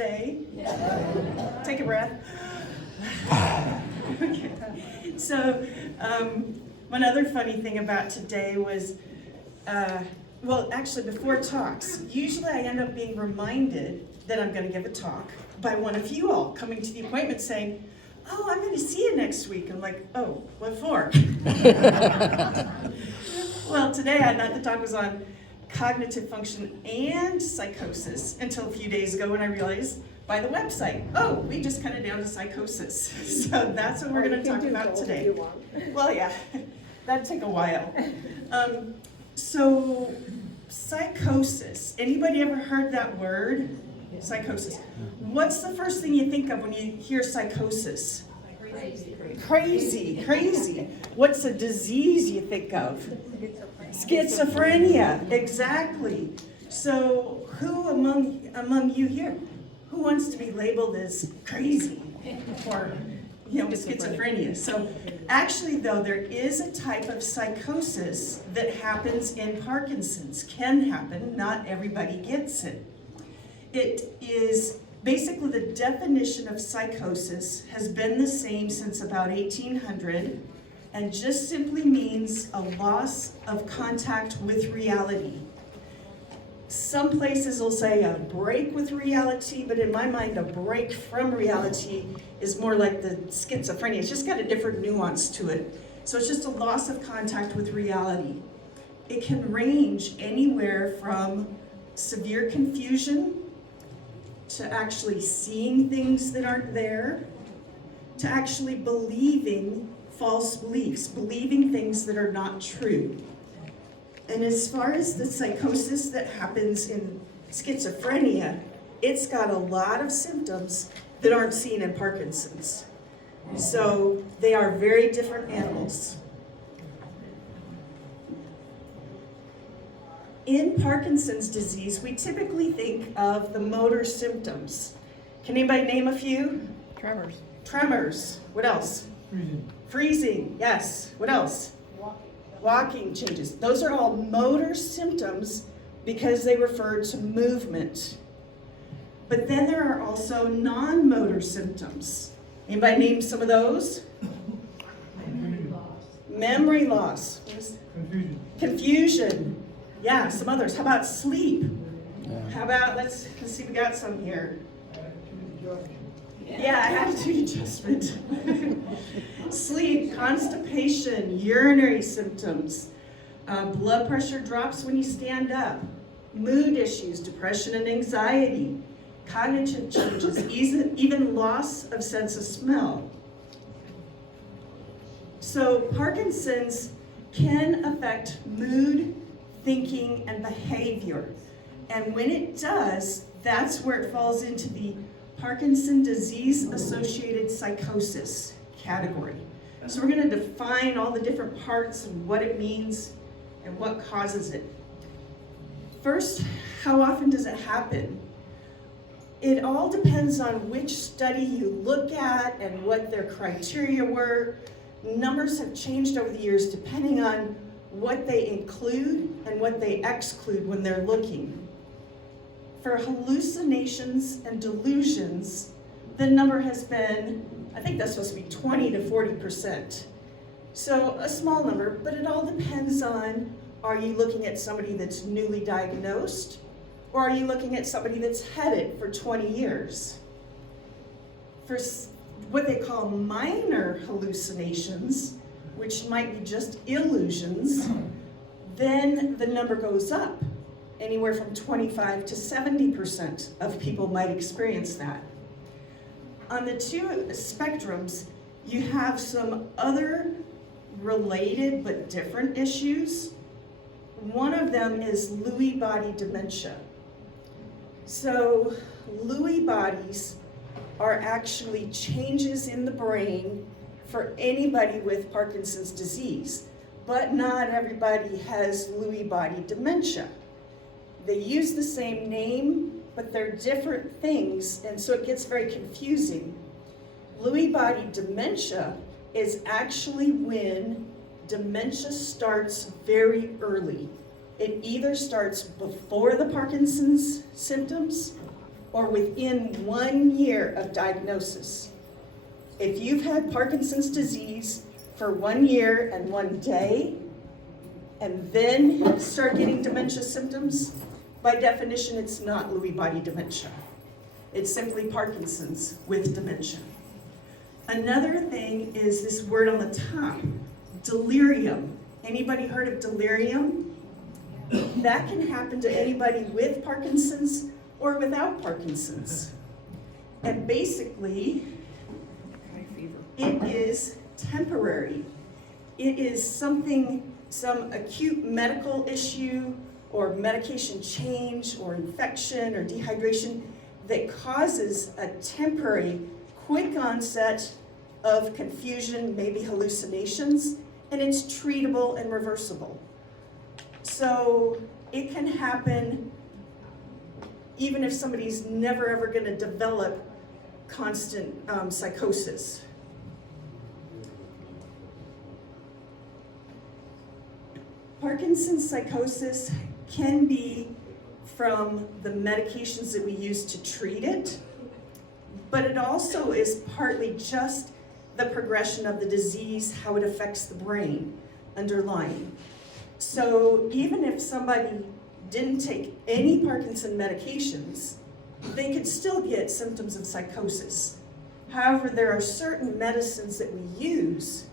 today? Yeah. Take a breath. Okay. So, one other funny thing about today was, well, actually before talks, usually I end up being reminded that I'm going to give a talk by one of you all coming to the appointment saying, oh, I'm going to see you next week. I'm like, oh, what for? Well, today I thought the talk was on cognitive function and psychosis until a few days ago when I realized by the website, oh, we just cut it down to psychosis. So that's what we're going to talk about today. Well, yeah, that'd take a while. So psychosis, anybody ever heard that word? Psychosis. What's the first thing you think of when you hear psychosis? Crazy. What's a disease you think of? Schizophrenia, exactly. So who among you here, who wants to be labeled as crazy or schizophrenia? So actually though, there is a type of psychosis that happens in Parkinson's, can happen, not everybody gets it. It is basically the definition of psychosis has been the same since about 1800 and just simply means a loss of contact with reality. Some places will say a break with reality, but in my mind, a break from reality is more like the schizophrenia. It's just got a different nuance to it. So it's just a loss of contact with reality. It can range anywhere from severe confusion to actually seeing things that aren't there, to actually believing false beliefs, believing things that are not true. And as far as the psychosis that happens in schizophrenia, it's got a lot of symptoms that aren't seen in Parkinson's. So they are very different animals. In Parkinson's disease, we typically think of the motor symptoms. Can anybody name a few? Tremors. What else? Freezing, yes. What else? Walking changes. Those are all motor symptoms because they refer to movement. But then there are also non-motor symptoms. Anybody name some of those? Memory loss. Confusion. Yeah, some others. How about sleep? How about, let's see, we got some here. Yeah, attitude adjustment. Sleep, constipation, urinary symptoms, blood pressure drops when you stand up, mood issues, depression and anxiety, cognitive changes, even loss of sense of smell. So Parkinson's can affect mood, thinking, and behavior. And when it does, that's where it falls into the Parkinson disease-associated psychosis category. So we're going to define all the different parts and what it means and what causes it. First, how often does it happen? It all depends on which study you look at and what their criteria were. Numbers have changed over the years depending on what they include and what they exclude when they're looking. For hallucinations and delusions, the number has been, I think that's supposed to be 20 to 40%. So a small number, but it all depends on, are you looking at somebody that's newly diagnosed, or are you looking at somebody that's had it for 20 years? For what they call minor hallucinations, which might be just illusions, then the number goes up. Anywhere from 25 to 70% of people might experience that. On the two spectrums, you have some other related but different issues. One of them is Lewy body dementia. So Lewy bodies are actually changes in the brain for anybody with Parkinson's disease, but not everybody has Lewy body dementia. They use the same name, but they're different things, and so it gets very confusing. Lewy body dementia is actually when dementia starts very early. It either starts before the Parkinson's symptoms or within 1 year of diagnosis. If you've had Parkinson's disease for 1 year and 1 day, and then start getting dementia symptoms, by definition, it's not Lewy body dementia. It's simply Parkinson's with dementia. Another thing is this word on the top, delirium. Anybody heard of delirium? That can happen to anybody with Parkinson's or without Parkinson's. And basically, it is temporary. It is some acute medical issue or medication change or infection or dehydration that causes a temporary, quick onset of confusion, maybe hallucinations, and it's treatable and reversible. So it can happen even if somebody's never ever going to develop constant psychosis. Parkinson's psychosis can be from the medications that we use to treat it, but it also is partly just the progression of the disease, how it affects the brain underlying. So even if somebody didn't take any Parkinson medications, they could still get symptoms of psychosis. However, there are certain medicines that we use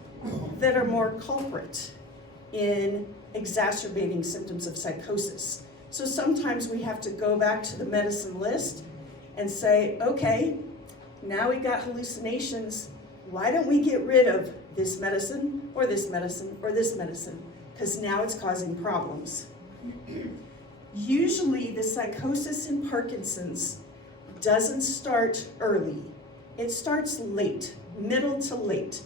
that are more culprit in exacerbating symptoms of psychosis. So sometimes we have to go back to the medicine list and say, okay, now we got hallucinations. Why don't we get rid of this medicine or this medicine or this medicine? Because now it's causing problems. Usually the psychosis in Parkinson's doesn't start early. It starts late, middle to late.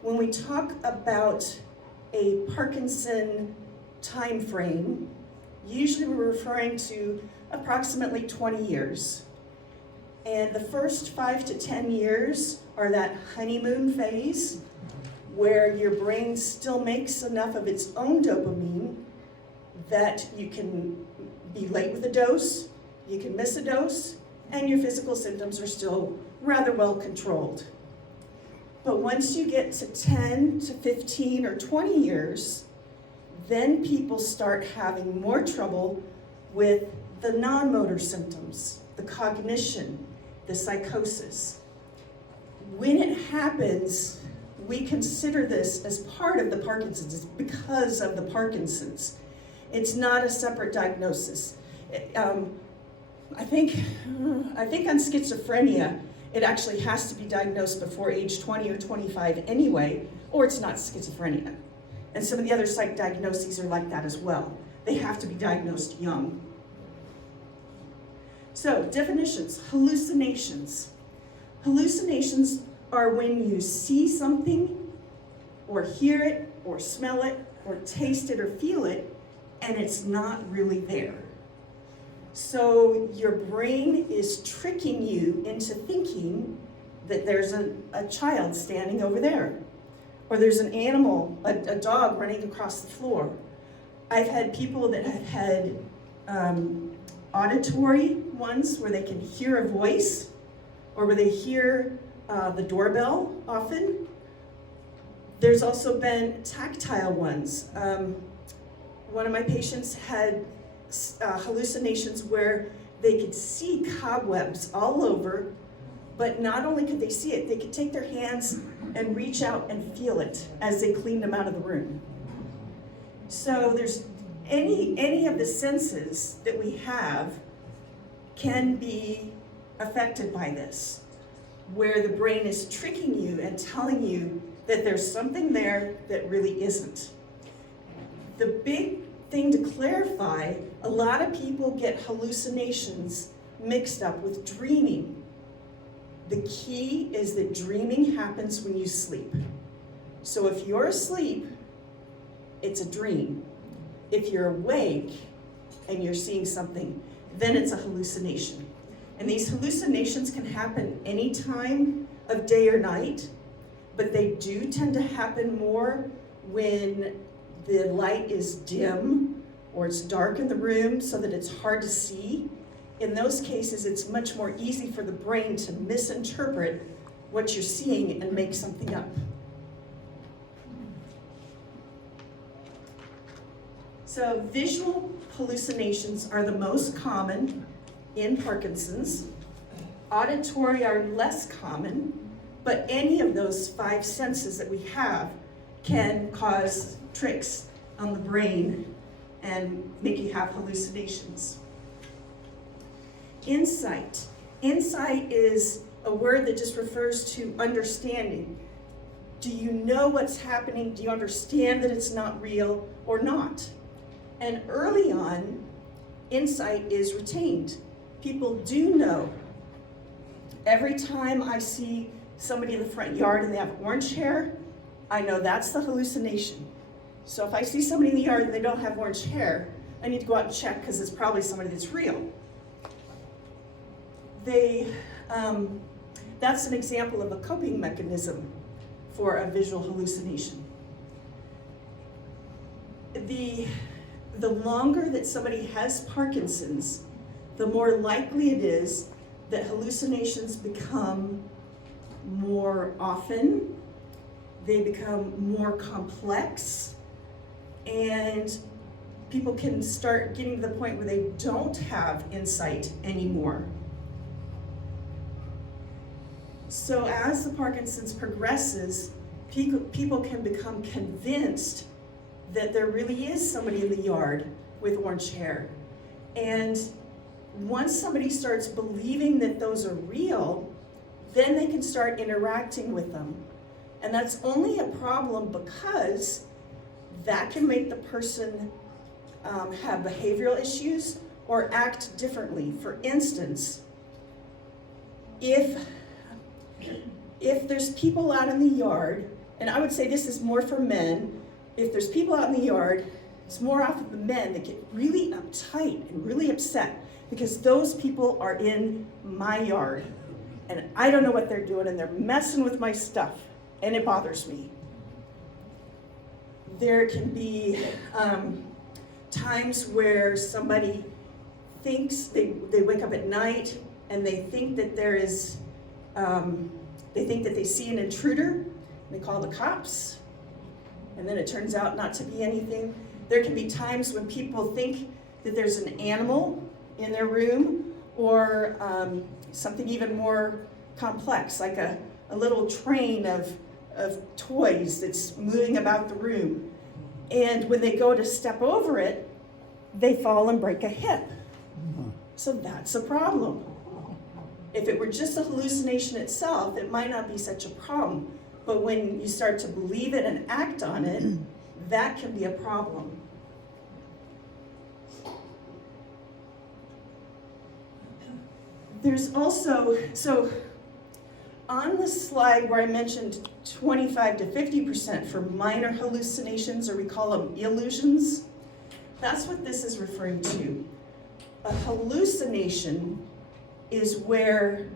When we talk about a Parkinson time frame, usually we're referring to approximately 20 years. And the first 5 to 10 years are that honeymoon phase where your brain still makes enough of its own dopamine that you can be late with a dose, you can miss a dose, and your physical symptoms are still rather well controlled. But once you get to 10 to 15 or 20 years, then people start having more trouble with the non-motor symptoms, the cognition, the psychosis. When it happens, we consider this as part of the Parkinson's. It's because of the Parkinson's. It's not a separate diagnosis. I think on schizophrenia, it actually has to be diagnosed before age 20 or 25 anyway, or it's not schizophrenia. And some of the other psych diagnoses are like that as well. They have to be diagnosed young. So, definitions, hallucinations. Hallucinations are when you see something, or hear it, or smell it, or taste it, or feel it, and it's not really there. So your brain is tricking you into thinking that there's a child standing over there, or there's an animal, a dog running across the floor. I've had people that have had auditory ones where they can hear a voice, or where they hear the doorbell often. There's also been tactile ones. One of my patients had hallucinations where they could see cobwebs all over, but not only could they see it, they could take their hands and reach out and feel it as they cleaned them out of the room. So there's any of the senses that we have can be affected by this, where the brain is tricking you and telling you that there's something there that really isn't. The big thing to clarify, a lot of people get hallucinations mixed up with dreaming. The key is that dreaming happens when you sleep. So if you're asleep, it's a dream. If you're awake and you're seeing something, then it's a hallucination. And these hallucinations can happen any time of day or night, but they do tend to happen more when the light is dim or it's dark in the room so that it's hard to see. in those cases, it's much more easy for the brain to misinterpret what you're seeing and make something up. So visual hallucinations are the most common in Parkinson's. Auditory are less common, but any of those 5 senses that we have can cause tricks on the brain and make you have hallucinations. Insight. Insight is a word that just refers to understanding. Do you know what's happening? Do you understand that it's not real or not? And early on, insight is retained. People do know. Every time I see somebody in the front yard and they have orange hair, I know that's the hallucination. So if I see somebody in the yard and they don't have orange hair, I need to go out and check because it's probably somebody that's real. That's an example of a coping mechanism for a visual hallucination. The longer that somebody has Parkinson's, the more likely it is that hallucinations become more often, they become more complex, and people can start getting to the point where they don't have insight anymore. So as the Parkinson's progresses, people can become convinced that there really is somebody in the yard with orange hair. And once somebody starts believing that those are real, then they can start interacting with them. And that's only a problem because that can make the person have behavioral issues or act differently. For instance, if there's people out in the yard, and I would say this is more for men, if there's people out in the yard, it's more often the men that get really uptight and really upset because those people are in my yard and I don't know what they're doing and they're messing with my stuff and it bothers me. There can be times where somebody thinks they wake up at night and they think that there is, they think that they see an intruder. They call the cops, and then it turns out not to be anything. There can be times when people think that there's an animal in their room, or something even more complex, like a little train of toys that's moving about the room. And when they go to step over it, they fall and break a hip. So that's a problem. If it were just a hallucination itself, it might not be such a problem. But when you start to believe it and act on it, that can be a problem. There's also, so on the slide where I mentioned 25 to 50% for minor hallucinations, or we call them illusions, that's what this is referring to. A hallucination is where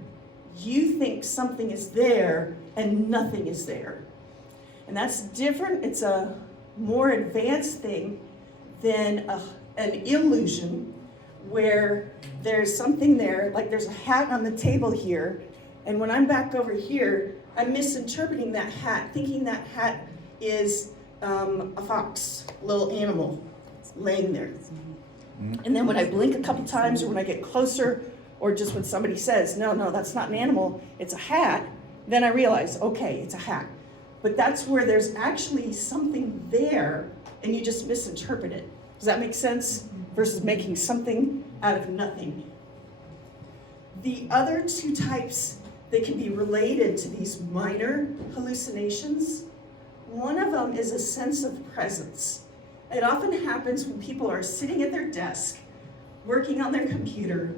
you think something is there and nothing is there. And that's different. It's a more advanced thing than an illusion where there's something there, like there's a hat on the table here, and when I'm back over here, I'm misinterpreting that hat, thinking that hat is a fox, a little animal laying there. And then when I blink a couple times, or when I get closer, or just when somebody says, no, that's not an animal, it's a hat, then I realize, okay, it's a hat. But that's where there's actually something there, and you just misinterpret it. Does that make sense? Versus making something out of nothing. The other two types that can be related to these minor hallucinations, one of them is a sense of presence. It often happens when people are sitting at their desk, working on their computer,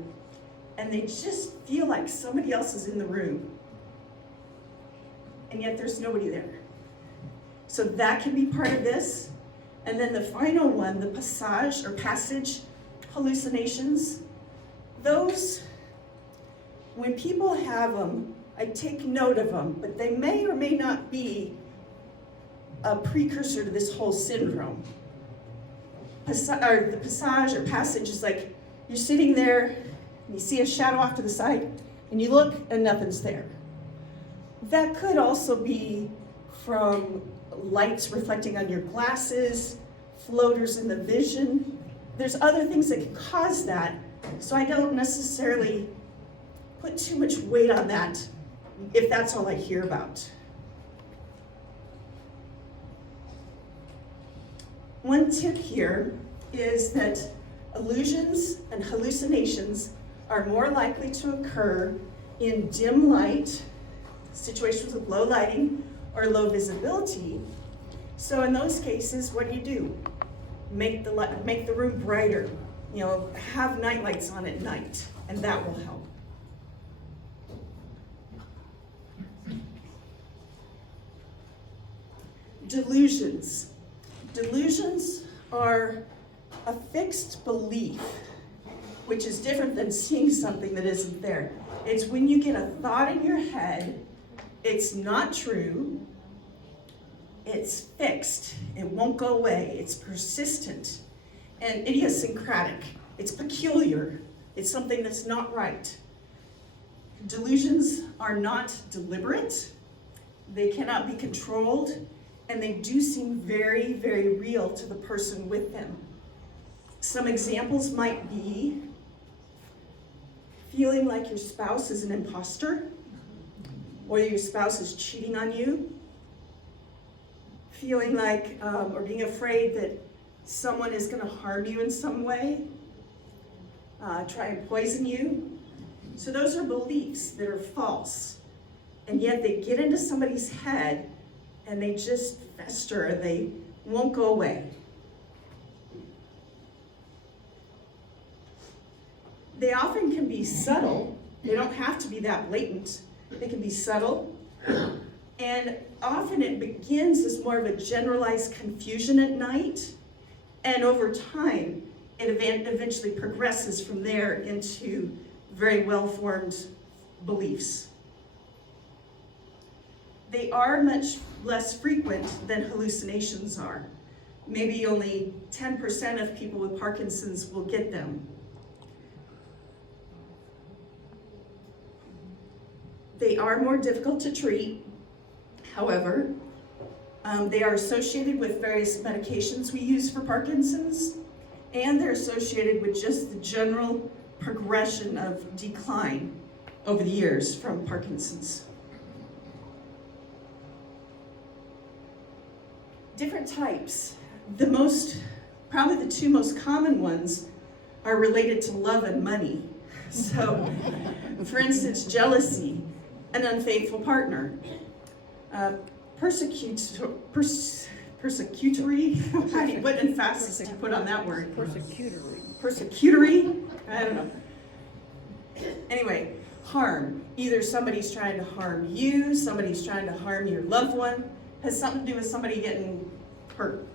and they just feel like somebody else is in the room, and yet there's nobody there. So that can be part of this. And then the final one, the passage hallucinations, those, when people have them, I take note of them, but they may or may not be a precursor to this whole syndrome. The passage is like, you're sitting there, and you see a shadow off to the side, and you look and nothing's there. That could also be from lights reflecting on your glasses, floaters in the vision. There's other things that can cause that, so I don't necessarily put too much weight on that if that's all I hear about. One tip here is that illusions and hallucinations are more likely to occur in dim light, situations with low lighting or low visibility. So in those cases, what do? Make the room brighter. Have night lights on at night, and that will help. Delusions. Delusions are a fixed belief, which is different than seeing something that isn't there. It's when you get a thought in your head, it's not true, it's fixed, it won't go away, it's persistent, and idiosyncratic. It's peculiar, it's something that's not right. Delusions are not deliberate, they cannot be controlled, and they do seem very, very real to the person with them. Some examples might be feeling like your spouse is an imposter, or your spouse is cheating on you, feeling like, or being afraid that someone is going to harm you in some way, try and poison you. So those are beliefs that are false, and yet they get into somebody's head and they just fester and they won't go away. They often can be subtle. They don't have to be that blatant. They can be subtle. And often it begins as more of a generalized confusion at night. And over time, it eventually progresses from there into very well-formed beliefs. They are much less frequent than hallucinations are. Maybe only 10% of people with Parkinson's will get them. They are more difficult to treat. However, they are associated with various medications we use for Parkinson's, and they're associated with just the general progression of decline over the years from Parkinson's. Different types. Probably the two most common ones are related to love and money. So, for instance, jealousy, an unfaithful partner, persecutory, what emphasis to put on that word? Persecutory, I don't know. Anyway, harm. Either somebody's trying to harm you, somebody's trying to harm your loved one, has something to do with somebody getting hurt.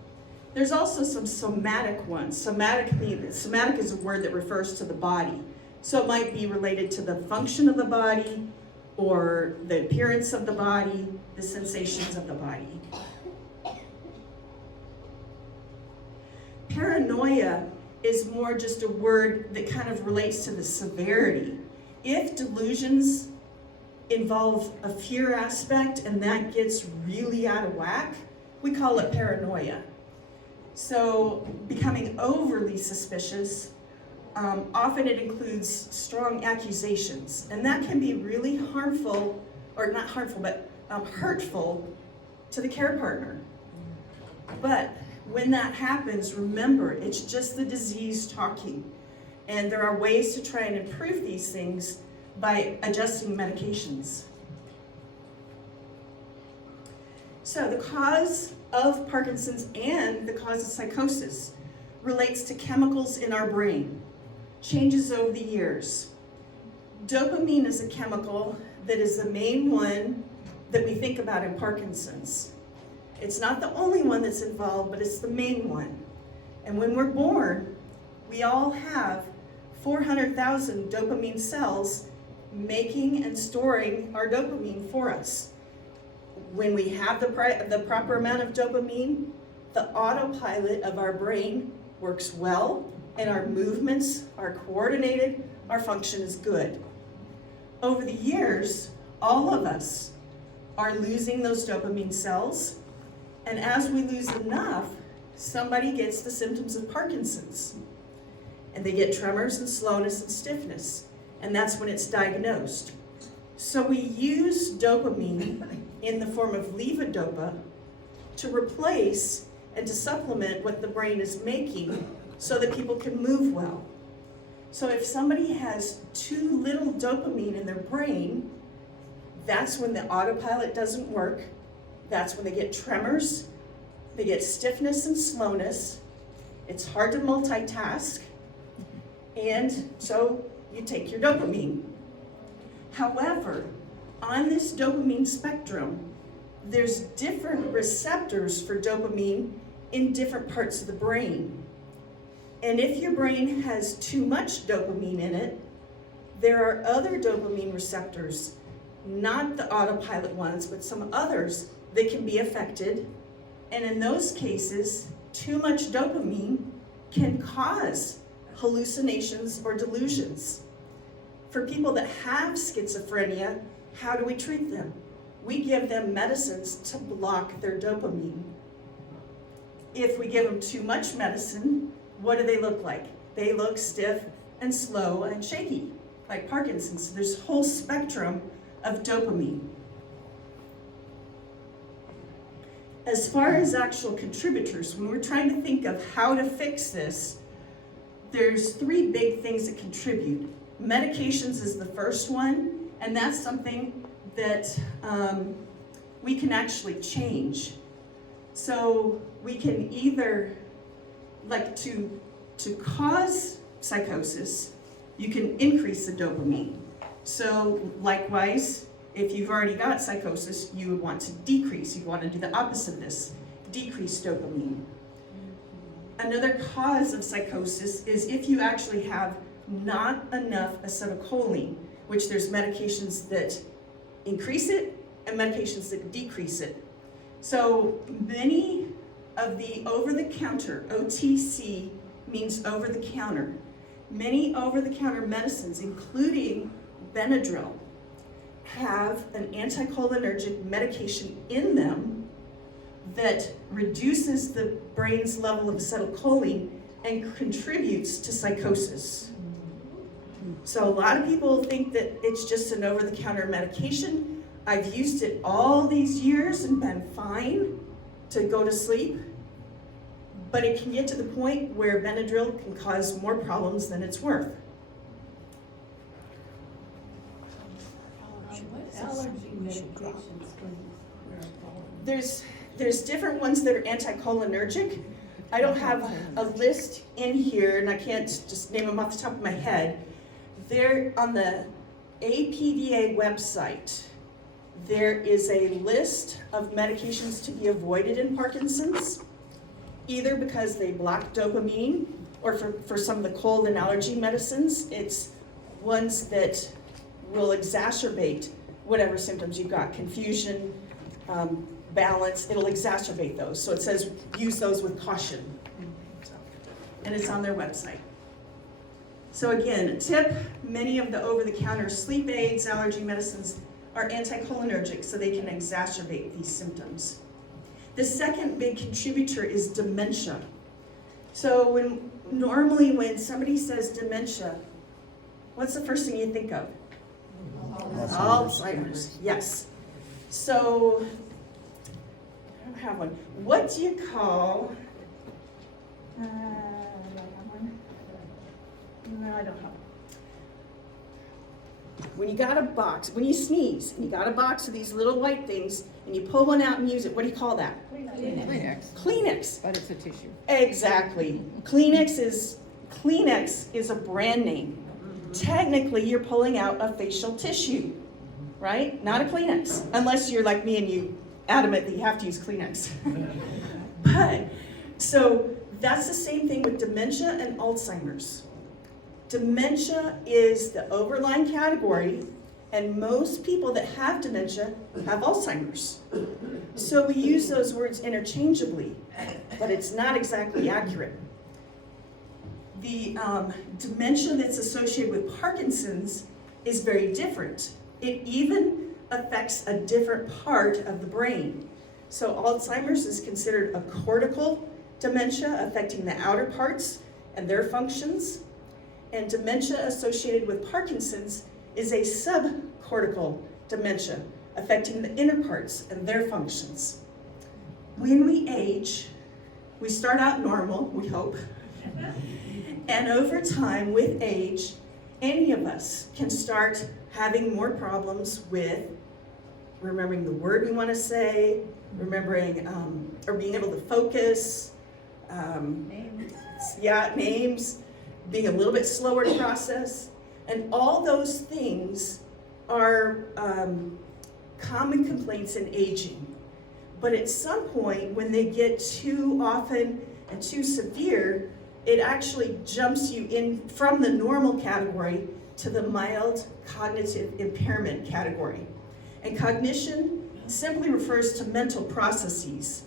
There's also some somatic ones. Somatic is a word that refers to the body. So it might be related to the function of the body, or the appearance of the body, the sensations of the body. Paranoia is more just a word that kind of relates to the severity. If delusions involve a fear aspect and that gets really out of whack, we call it paranoia. So becoming overly suspicious, often it includes strong accusations, and that can be really harmful, or not harmful, but hurtful to the care partner. But when that happens, remember, it's just the disease talking, and there are ways to try and improve these things by adjusting medications. So the cause of Parkinson's and the cause of psychosis relates to chemicals in our brain, changes over the years. Dopamine is a chemical that is the main one that we think about in Parkinson's. It's not the only one that's involved, but it's the main one. And when we're born, we all have 400,000 dopamine cells making and storing our dopamine for us. When we have the proper amount of dopamine, the autopilot of our brain works well, and our movements are coordinated, our function is good. Over the years, all of us are losing those dopamine cells, and as we lose enough, somebody gets the symptoms of Parkinson's, and they get tremors and slowness and stiffness, and that's when it's diagnosed. So we use dopamine in the form of levodopa to replace and to supplement what the brain is making so that people can move well. So if somebody has too little dopamine in their brain, that's when the autopilot doesn't work. That's when they get tremors, they get stiffness and slowness. It's hard to multitask, and so you take your dopamine. However, on this dopamine spectrum, there's different receptors for dopamine in different parts of the brain. And if your brain has too much dopamine in it, there are other dopamine receptors, not the autopilot ones, but some others that can be affected. And in those cases, too much dopamine can cause hallucinations or delusions. For people that have schizophrenia, how do we treat them? We give them medicines to block their dopamine. If we give them too much medicine, what do they look like? They look stiff and slow and shaky, like Parkinson's. So there's a whole spectrum of dopamine. As far as actual contributors, when we're trying to think of how to fix this, there's three big things that contribute. Medications is the first one, and that's something that we can actually change. So we can either, like to cause psychosis, you can increase the dopamine. So likewise, if you've already got psychosis, you would want to decrease. You'd want to do the opposite of this, decrease dopamine. Another cause of psychosis is if you actually have not enough acetylcholine, which there's medications that increase it and medications that decrease it. So many of the over-the-counter, OTC means over-the-counter, many over-the-counter medicines, including Benadryl, have an anticholinergic medication in them that reduces the brain's level of acetylcholine and contributes to psychosis. So a lot of people think that it's just an over-the-counter medication. I've used it all these years and been fine to go to sleep, but it can get to the point where Benadryl can cause more problems than it's worth. There's different ones that are anticholinergic. I don't have a list in here, and I can't just name them off the top of my head. They're on the APDA website. There is a list of medications to be avoided in Parkinson's, either because they block dopamine, or for some of the cold and allergy medicines, it's ones that will exacerbate whatever symptoms you've got, confusion, balance, it'll exacerbate those. So it says use those with caution. And it's on their website. So again, a tip, many of the over-the-counter sleep aids, allergy medicines are anticholinergic, so they can exacerbate these symptoms. The second big contributor is dementia. So normally when somebody says dementia, what's the first thing you think of? Alzheimer's, yes. So, I don't have one. What do you call, do I have one? No, I don't have one. When you got a box, when you sneeze, and you got a box of these little white things, and you pull one out and use it, what do you call that? Kleenex. Kleenex. But it's a tissue. Exactly. Kleenex is a brand name. Technically, you're pulling out a facial tissue, right? Not a Kleenex, unless you're like me and you adamant that you have to use Kleenex. But, so that's the same thing with dementia and Alzheimer's. Dementia is the overlying category, and most people that have dementia have Alzheimer's. So we use those words interchangeably, but it's not exactly accurate. The dementia that's associated with Parkinson's is very different. It even affects a different part of the brain. So Alzheimer's is considered a cortical dementia, affecting the outer parts and their functions. And dementia associated with Parkinson's is a subcortical dementia, affecting the inner parts and their functions. When we age, we start out normal, we hope. And over time, with age, any of us can start having more problems with remembering the word we want to say, remembering or being able to focus, names, being a little bit slower to process. And all those things are common complaints in aging. But at some point, when they get too often and too severe, it actually jumps you in from the normal category to the mild cognitive impairment category. And cognition simply refers to mental processes.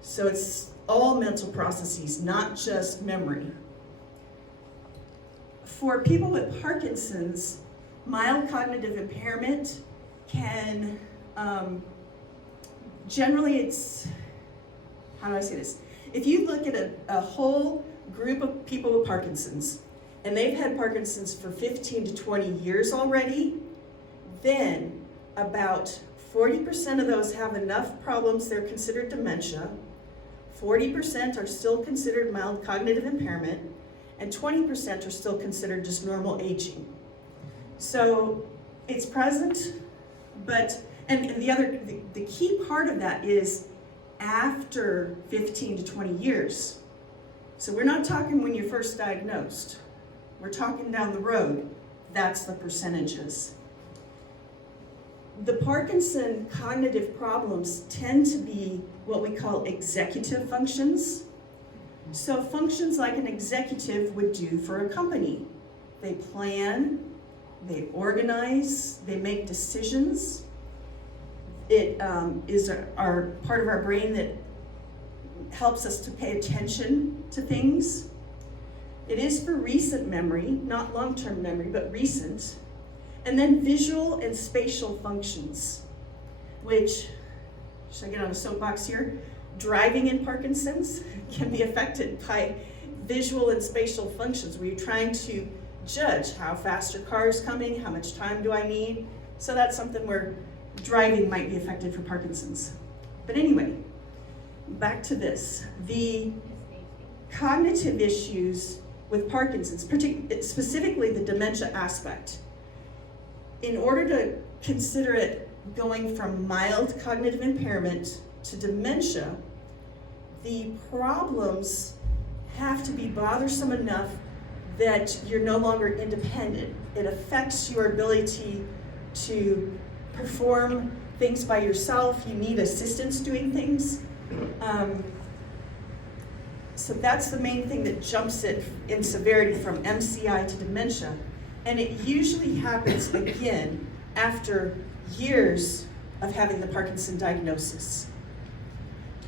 So it's all mental processes, not just memory. For people with Parkinson's, mild cognitive impairment can, generally it's, how do I say this? If you look at a whole group of people with Parkinson's, and they've had Parkinson's for 15 to 20 years already, then about 40% of those have enough problems they're considered dementia, 40% are still considered mild cognitive impairment, and 20% are still considered just normal aging. So it's present, but, and the key part of that is after 15 to 20 years. So we're not talking when you're first diagnosed. We're talking down the road. That's the percentages. The Parkinson cognitive problems tend to be what we call executive functions. So functions like an executive would do for a company. They plan, they organize, they make decisions. It is our part of our brain that helps us to pay attention to things. It is for recent memory, not long-term memory, but recent. And then visual and spatial functions, which, should I get on a soapbox here? Driving in Parkinson's can be affected by visual and spatial functions, where you're trying to judge how fast your car is coming, how much time do I need. So that's something where driving might be affected for Parkinson's. But anyway, back to this. The cognitive issues with Parkinson's, specifically the dementia aspect, in order to consider it going from mild cognitive impairment to dementia, the problems have to be bothersome enough that you're no longer independent. It affects your ability to perform things by yourself. You need assistance doing things. So that's the main thing that jumps it in severity from MCI to dementia. And it usually happens again after years of having the Parkinson diagnosis.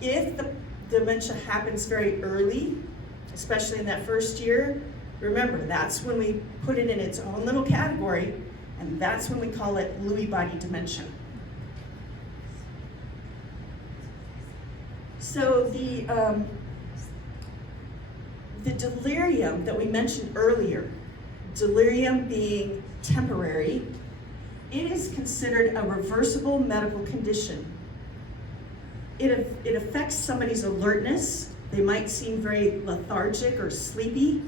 If the dementia happens very early, especially in that first year, remember, that's when we put it in its own little category, and that's when we call it Lewy body dementia. So the delirium that we mentioned earlier, delirium being temporary, it is considered a reversible medical condition. It affects somebody's alertness. They might seem very lethargic or sleepy.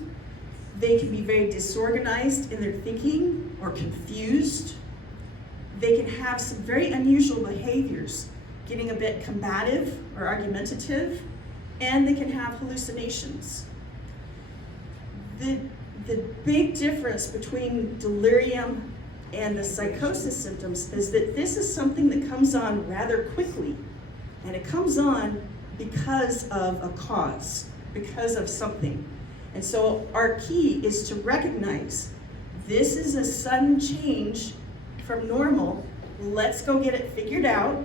They can be very disorganized in their thinking or confused. They can have some very unusual behaviors, getting a bit combative or argumentative, and they can have hallucinations. The big difference between delirium and the psychosis symptoms is that this is something that comes on rather quickly, and it comes on because of a cause, because of something. And so our key is to recognize this is a sudden change from normal. Let's go get it figured out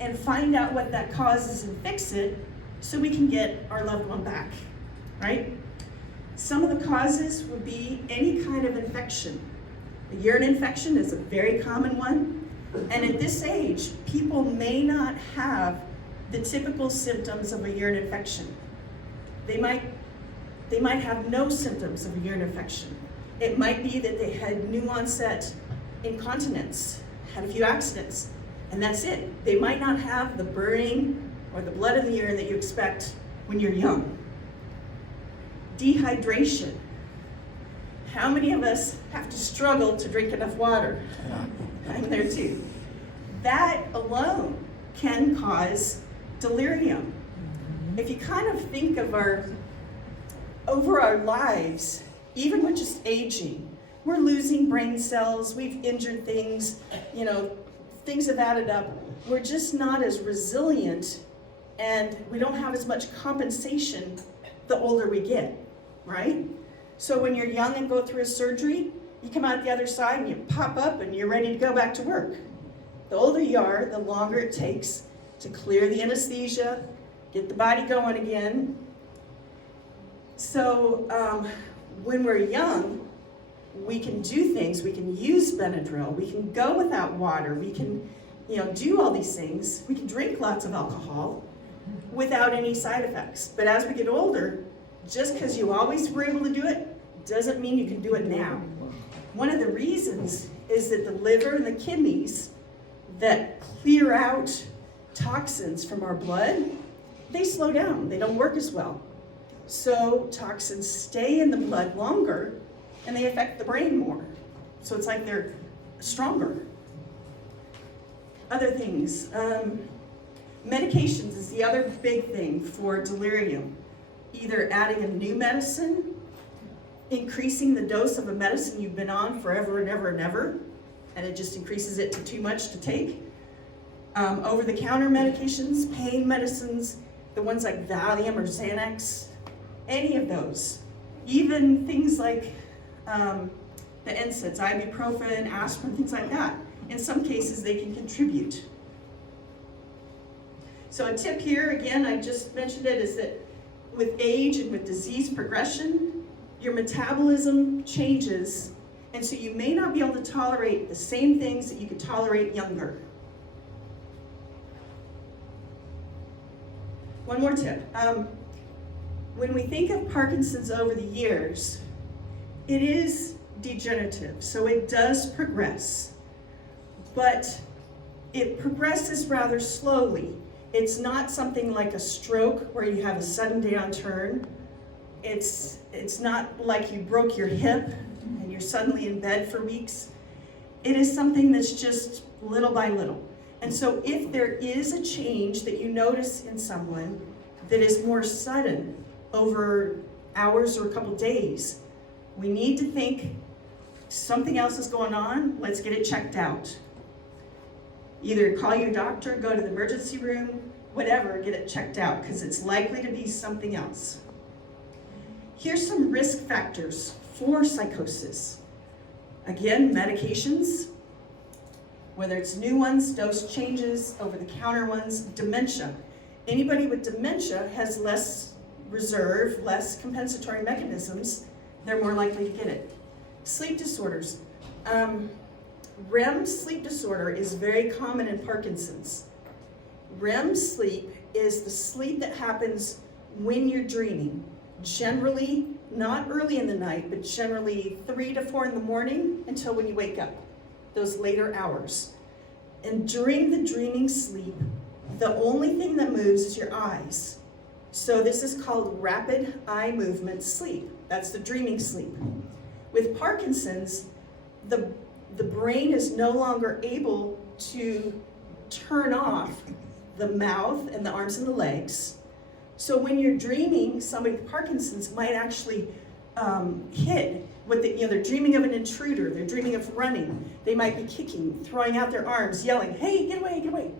and find out what that cause is and fix it so we can get our loved one back, right? Some of the causes would be any kind of infection. A urine infection is a very common one. And at this age, people may not have the typical symptoms of a urine infection. They might have no symptoms of a urine infection. It might be that they had new onset incontinence, had a few accidents, and that's it. They might not have the burning or the blood in the urine that you expect when you're young. Dehydration. How many of us have to struggle to drink enough water? I'm there too. That alone can cause delirium. If you kind of think of over our lives, even with just aging, we're losing brain cells, we've injured things, things have added up. We're just not as resilient, and we don't have as much compensation the older we get, right? So when you're young and go through a surgery, you come out the other side and you pop up and you're ready to go back to work. The older you are, the longer it takes to clear the anesthesia, get the body going again. So when we're young, we can do things. We can use Benadryl. We can go without water. We can, do all these things. We can drink lots of alcohol without any side effects. But as we get older, just because you always were able to do it doesn't mean you can do it now. One of the reasons is that the liver and the kidneys that clear out toxins from our blood, they slow down. They don't work as well. So toxins stay in the blood longer and they affect the brain more. So it's like they're stronger. Other things. Medications is the other big thing for delirium. Either adding a new medicine, increasing the dose of a medicine you've been on forever and ever and ever, and it just increases it to too much to take. Over-the-counter medications, pain medicines, the ones like Valium or Xanax, any of those. Even things like the NSAIDs, ibuprofen, aspirin, things like that. In some cases, they can contribute. So a tip here, again, I just mentioned it, is that with age and with disease progression, your metabolism changes, and so you may not be able to tolerate the same things that you could tolerate younger. One more tip. When we think of Parkinson's over the years, it is degenerative, so it does progress, but it progresses rather slowly. It's not something like a stroke where you have a sudden downturn. It's not like you broke your hip and you're suddenly in bed for weeks. It is something that's just little by little. And so if there is a change that you notice in someone that is more sudden over hours or a couple days, we need to think something else is going on, let's get it checked out. Either call your doctor, go to the emergency room, whatever, get it checked out, because it's likely to be something else. Here's some risk factors for psychosis. Again, medications, whether it's new ones, dose changes, over-the-counter ones, dementia. Anybody with dementia has less reserve, less compensatory mechanisms. They're more likely to get it. Sleep disorders. REM sleep disorder is very common in Parkinson's. REM sleep is the sleep that happens when you're dreaming. Generally, not early in the night, but generally 3 to 4 in the morning until when you wake up, those later hours. And during the dreaming sleep, the only thing that moves is your eyes. So this is called rapid eye movement sleep. That's the dreaming sleep. With Parkinson's, the brain is no longer able to turn off the mouth and the arms and the legs. So when you're dreaming, somebody with Parkinson's might actually hit what they're dreaming of an intruder, they're dreaming of running, they might be kicking, throwing out their arms, yelling, hey, get away, get away.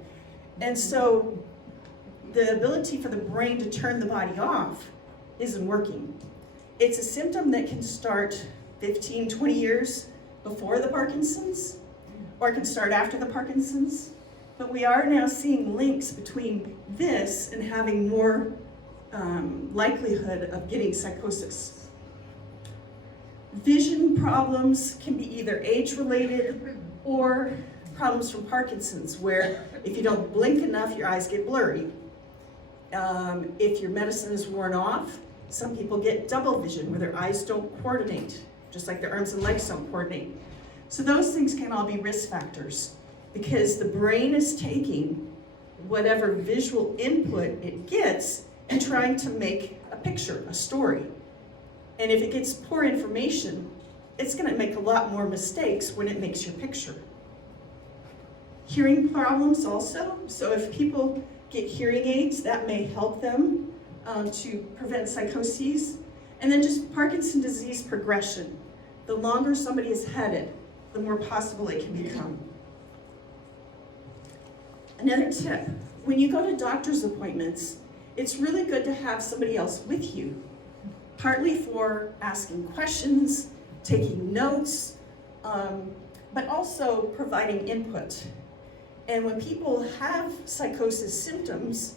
And so the ability for the brain to turn the body off isn't working. It's a symptom that can start 15, 20 years before the Parkinson's, or it can start after the Parkinson's. But we are now seeing links between this and having more likelihood of getting psychosis. Vision problems can be either age-related or problems from Parkinson's, where if you don't blink enough, your eyes get blurry. If your medicine is worn off, some people get double vision, where their eyes don't coordinate, just like their arms and legs don't coordinate. So those things can all be risk factors, because the brain is taking whatever visual input it gets and trying to make a picture, a story. And if it gets poor information, it's going to make a lot more mistakes when it makes your picture. Hearing problems also. So if people get hearing aids, that may help them to prevent psychoses. And then just Parkinson's disease progression. The longer somebody is headed, the more possible it can become. Another tip, when you go to doctor's appointments, it's really good to have somebody else with you, partly for asking questions, taking notes, but also providing input. And when people have psychosis symptoms,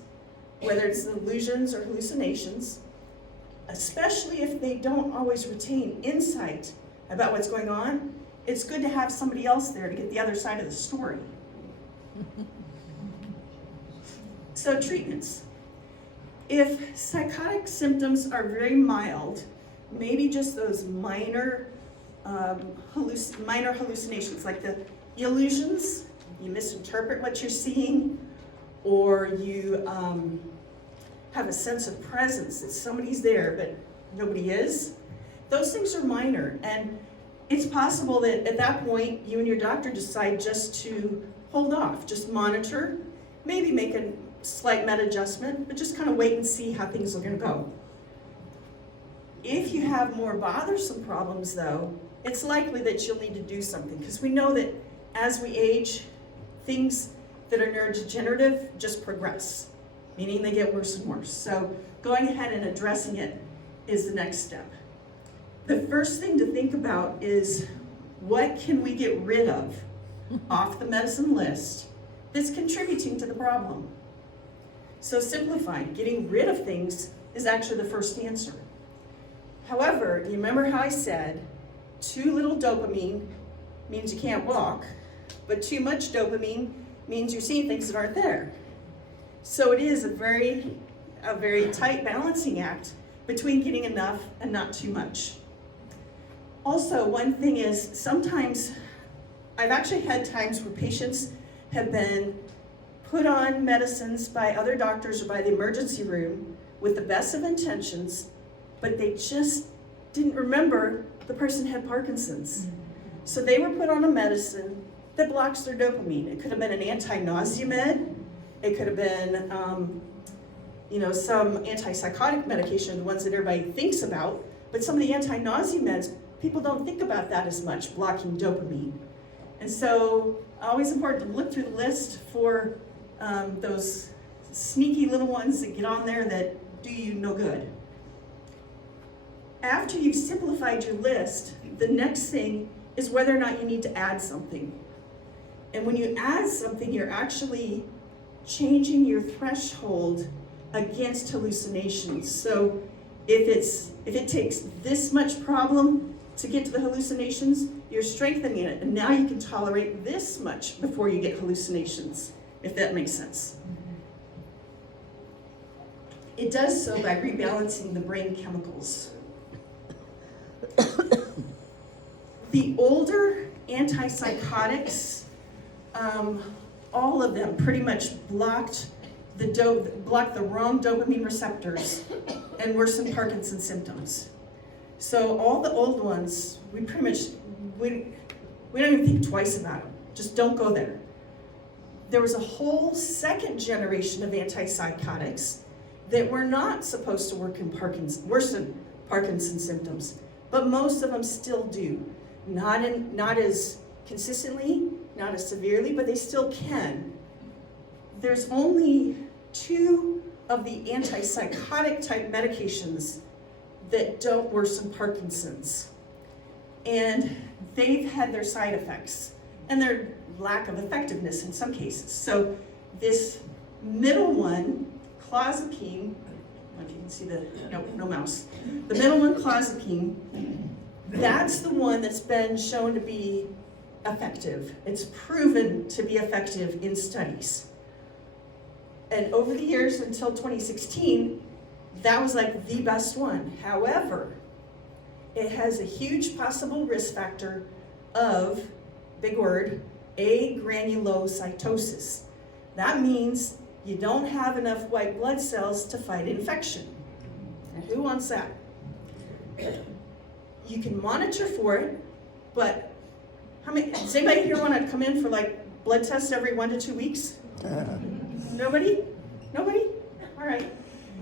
whether it's delusions or hallucinations, especially if they don't always retain insight about what's going on, it's good to have somebody else there to get the other side of the story. So treatments. If psychotic symptoms are very mild, maybe just those minor hallucinations, like the illusions, you misinterpret what you're seeing, or you have a sense of presence that somebody's there but nobody is. Those things are minor, and it's possible that at that point you and your doctor decide just to hold off, just monitor, maybe make a slight med adjustment, but just kind of wait and see how things are going to go. If you have more bothersome problems though, it's likely that you'll need to do something, because we know that as we age, things that are neurodegenerative just progress, meaning they get worse and worse. So going ahead and addressing it is the next step. The first thing to think about is, what can we get rid of off the medicine list that's contributing to the problem? So simplifying, getting rid of things is actually the first answer. However, you remember how I said, too little dopamine means you can't walk, but too much dopamine means you're seeing things that aren't there. So it is a very tight balancing act between getting enough and not too much. Also, one thing is, sometimes I've actually had times where patients have been put on medicines by other doctors or by the emergency room with the best of intentions, but they just didn't remember the person had Parkinson's. So they were put on a medicine that blocks their dopamine. It could have been an anti-nausea med. It could have been some antipsychotic medication, the ones that everybody thinks about, but some of the anti-nausea meds, people don't think about that as much, blocking dopamine. And so, always important to look through the list for those sneaky little ones that get on there that do you no good. After you've simplified your list, the next thing is whether or not you need to add something. And when you add something, you're actually changing your threshold against hallucinations. So if it takes this much problem to get to the hallucinations, you're strengthening it, and now you can tolerate this much before you get hallucinations, if that makes sense. It does so by rebalancing the brain chemicals. The older antipsychotics, all of them pretty much blocked the wrong dopamine receptors and worsened Parkinson's symptoms. So all the old ones, we don't even think twice about them. Just don't go there. There was a whole second generation of antipsychotics that were not supposed to worsen Parkinson's symptoms, but most of them still do. Not as consistently, not as severely, but they still can. There's only 2 of the antipsychotic type medications that don't worsen Parkinson's. And they've had their side effects and their lack of effectiveness in some cases. So this middle one, clozapine, if you can see no mouse. The middle one, clozapine, That's the one that's been shown to be effective. It's proven to be effective in studies. And over the years until 2016, that was like the best one. However, it has a huge possible risk factor of, big word, agranulocytosis. That means you don't have enough white blood cells to fight infection. And who wants that? You can monitor for it, but does anybody here want to come in for like blood tests every 1 to 2 weeks? Nobody? Nobody? All right.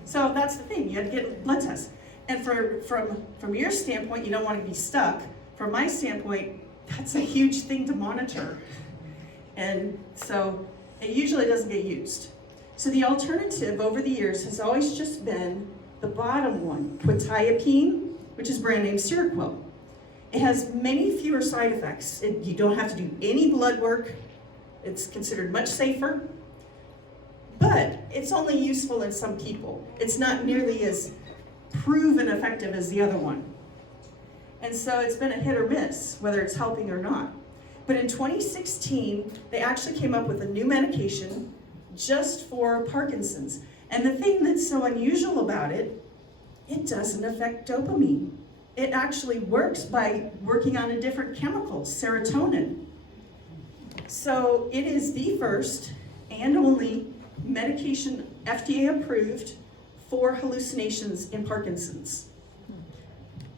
So that's the thing, you have to get blood tests. And from your standpoint, you don't want to be stuck. From my standpoint, that's a huge thing to monitor. And so it usually doesn't get used. So the alternative over the years has always just been the bottom one, quetiapine, which is brand name Seroquel. It has many fewer side effects. You don't have to do any blood work. It's considered much safer, but it's only useful in some people. It's not nearly as proven effective as the other one. And so it's been a hit or miss, whether it's helping or not. But in 2016, they actually came up with a new medication just for Parkinson's. And the thing that's so unusual about it, it doesn't affect dopamine. It actually works by working on a different chemical, serotonin. So it is the first and only medication FDA approved for hallucinations in Parkinson's.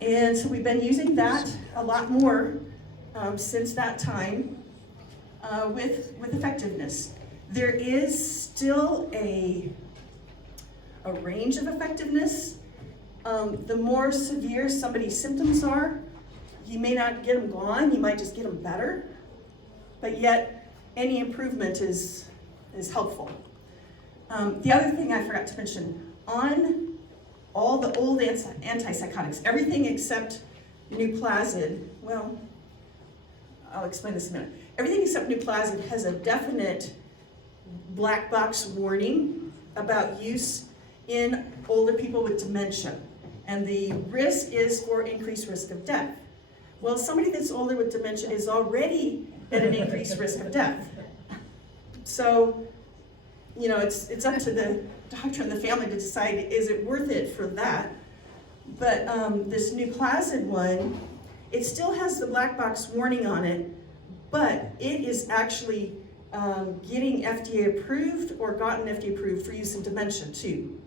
And so we've been using that a lot more since that time with effectiveness. There is still a range of effectiveness. The more severe somebody's symptoms are, you may not get them gone, you might just get them better, but yet any improvement is helpful. The other thing I forgot to mention, on all the old antipsychotics, everything except Nuplazid, well, I'll explain this in a minute. Everything except Nuplazid has a definite black box warning about use in older people with dementia. And the risk is for increased risk of death. Well, somebody that's older with dementia is already at an increased risk of death. So, you know, it's up to the doctor and the family to decide, is it worth it for that? But this Nuplazid one, it still has the black box warning on it, but it is actually getting FDA approved or gotten FDA approved for use in dementia too.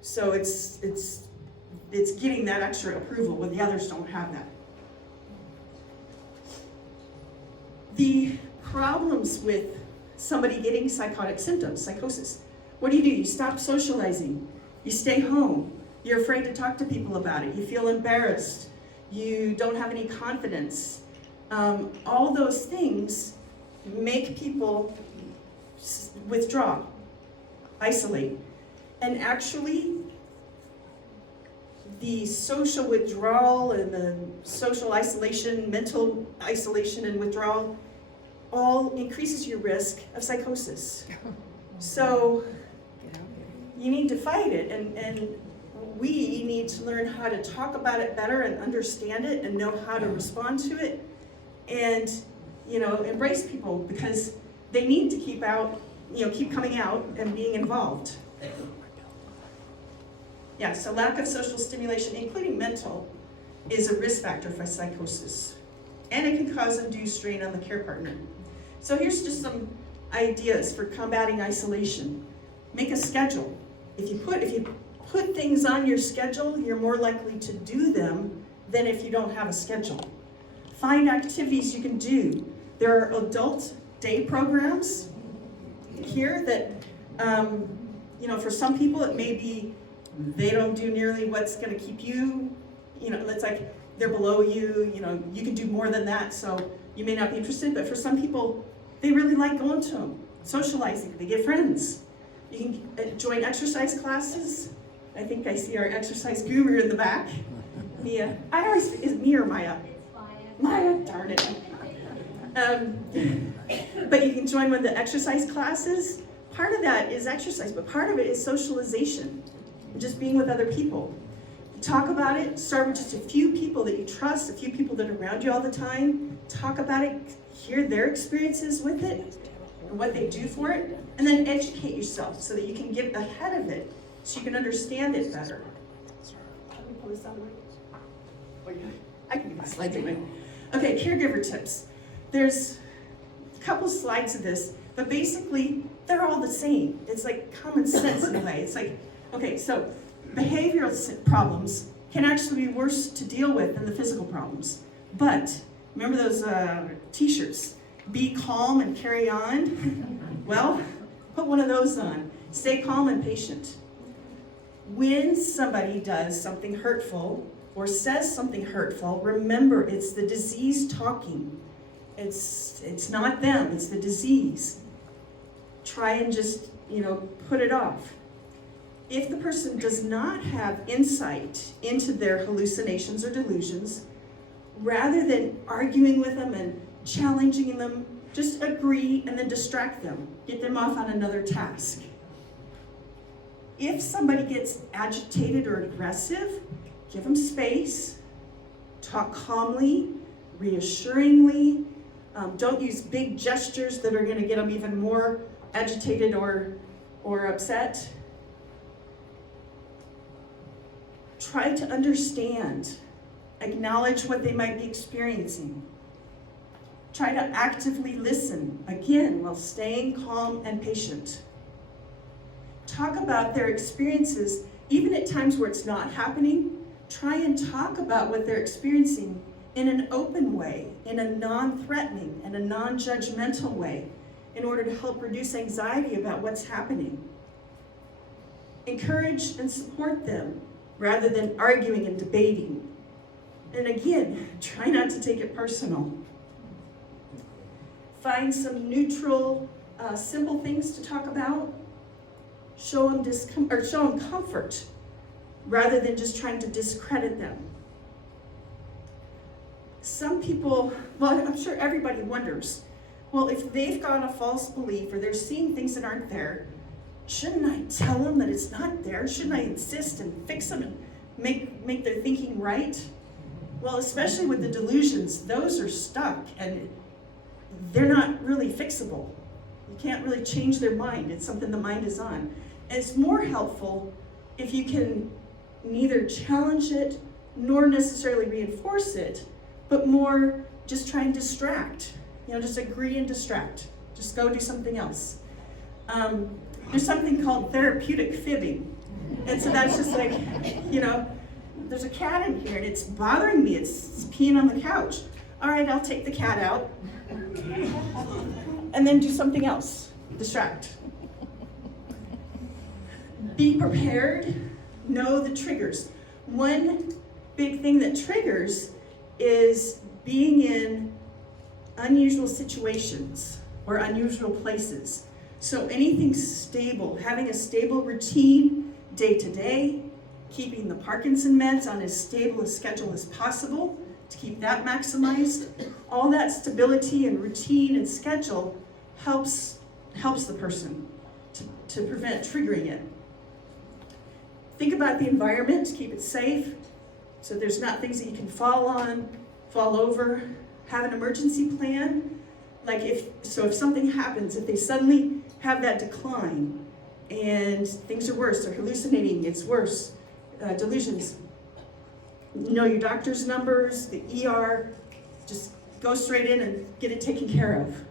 So it's getting that extra approval when the others don't have that. The problems with somebody getting psychotic symptoms, psychosis, what do? You stop socializing, you stay home, you're afraid to talk to people about it, you feel embarrassed, you don't have any confidence. All those things make people withdraw, isolate. And actually, the social withdrawal and the social isolation, mental isolation and withdrawal, all increases your risk of psychosis. So you need to fight it, and we need to learn how to talk about it better and understand it and know how to respond to it, and embrace people, because they need to keep coming out and being involved. Yeah, so lack of social stimulation, including mental, is a risk factor for psychosis. And it can cause undue strain on the care partner. So here's just some ideas for combating isolation. Make a schedule. If you put things on your schedule, you're more likely to do them than if you don't have a schedule. Find activities you can do. There are adult day programs here that, for some people it may be they don't do nearly what's going to keep you, it's like they're below you, you can do more than that, so you may not be interested, but for some people, they really like going to them, socializing, they get friends. You can join exercise classes. I think I see our exercise guru in the back. Mia. Is it Mia or Maya? Maya, darn it. But you can join one of the exercise classes. Part of that is exercise, but part of it is socialization, just being with other people. Talk about it. Start with just a few people that you trust, a few people that are around you all the time. Talk about it, hear their experiences with it, and what they do for it, and then educate yourself so that you can get ahead of it, so you can understand it better. Let me pull this out of the way. Oh, yeah. I can get my slides anyway. Okay, caregiver tips. There's a couple slides of this, but basically, they're all the same. It's like common sense in a way. It's like, okay, so behavioral problems can actually be worse to deal with than the physical problems. But remember those t-shirts, be calm and carry on? Well, put one of those on. Stay calm and patient. When somebody does something hurtful or says something hurtful, remember it's the disease talking. It's not them, it's the disease. Try and just, put it off. If the person does not have insight into their hallucinations or delusions, rather than arguing with them and challenging them, just agree and then distract them. Get them off on another task. If somebody gets agitated or aggressive, give them space. Talk calmly, reassuringly. Don't use big gestures that are going to get them even more agitated or upset. Try to understand. Acknowledge what they might be experiencing. Try to actively listen, again, while staying calm and patient. Talk about their experiences, even at times where it's not happening. Try and talk about what they're experiencing in an open way, in a non-threatening and a non-judgmental way, in order to help reduce anxiety about what's happening. Encourage and support them, rather than arguing and debating. And again, try not to take it personal. Find some neutral, simple things to talk about. Show them comfort, rather than just trying to discredit them. Some people, well, I'm sure everybody wonders, well, if they've got a false belief or they're seeing things that aren't there, shouldn't I tell them that it's not there? Shouldn't I insist and fix them and make their thinking right? Well, especially with the delusions, those are stuck and they're not really fixable. You can't really change their mind. It's something the mind is on. And it's more helpful if you can neither challenge it nor necessarily reinforce it, but more just try and distract. Just agree and distract. Just go do something else. There's something called therapeutic fibbing. And so that's just like, there's a cat in here and it's bothering me. It's peeing on the couch. All right, I'll take the cat out. And then do something else. Distract. Be prepared. Know the triggers. One big thing that triggers is being in unusual situations or unusual places. So anything stable, having a stable routine day to day, keeping the Parkinson meds on as stable a schedule as possible to keep that maximized. All that stability and routine and schedule helps the person to prevent triggering it. Think about the environment, keep it safe, so there's not things that you can fall over. Have an emergency plan. Like if something happens, if they suddenly have that decline and things are worse, they're hallucinating, it's worse, delusions, know your doctor's numbers, the ER, just go straight in and get it taken care of.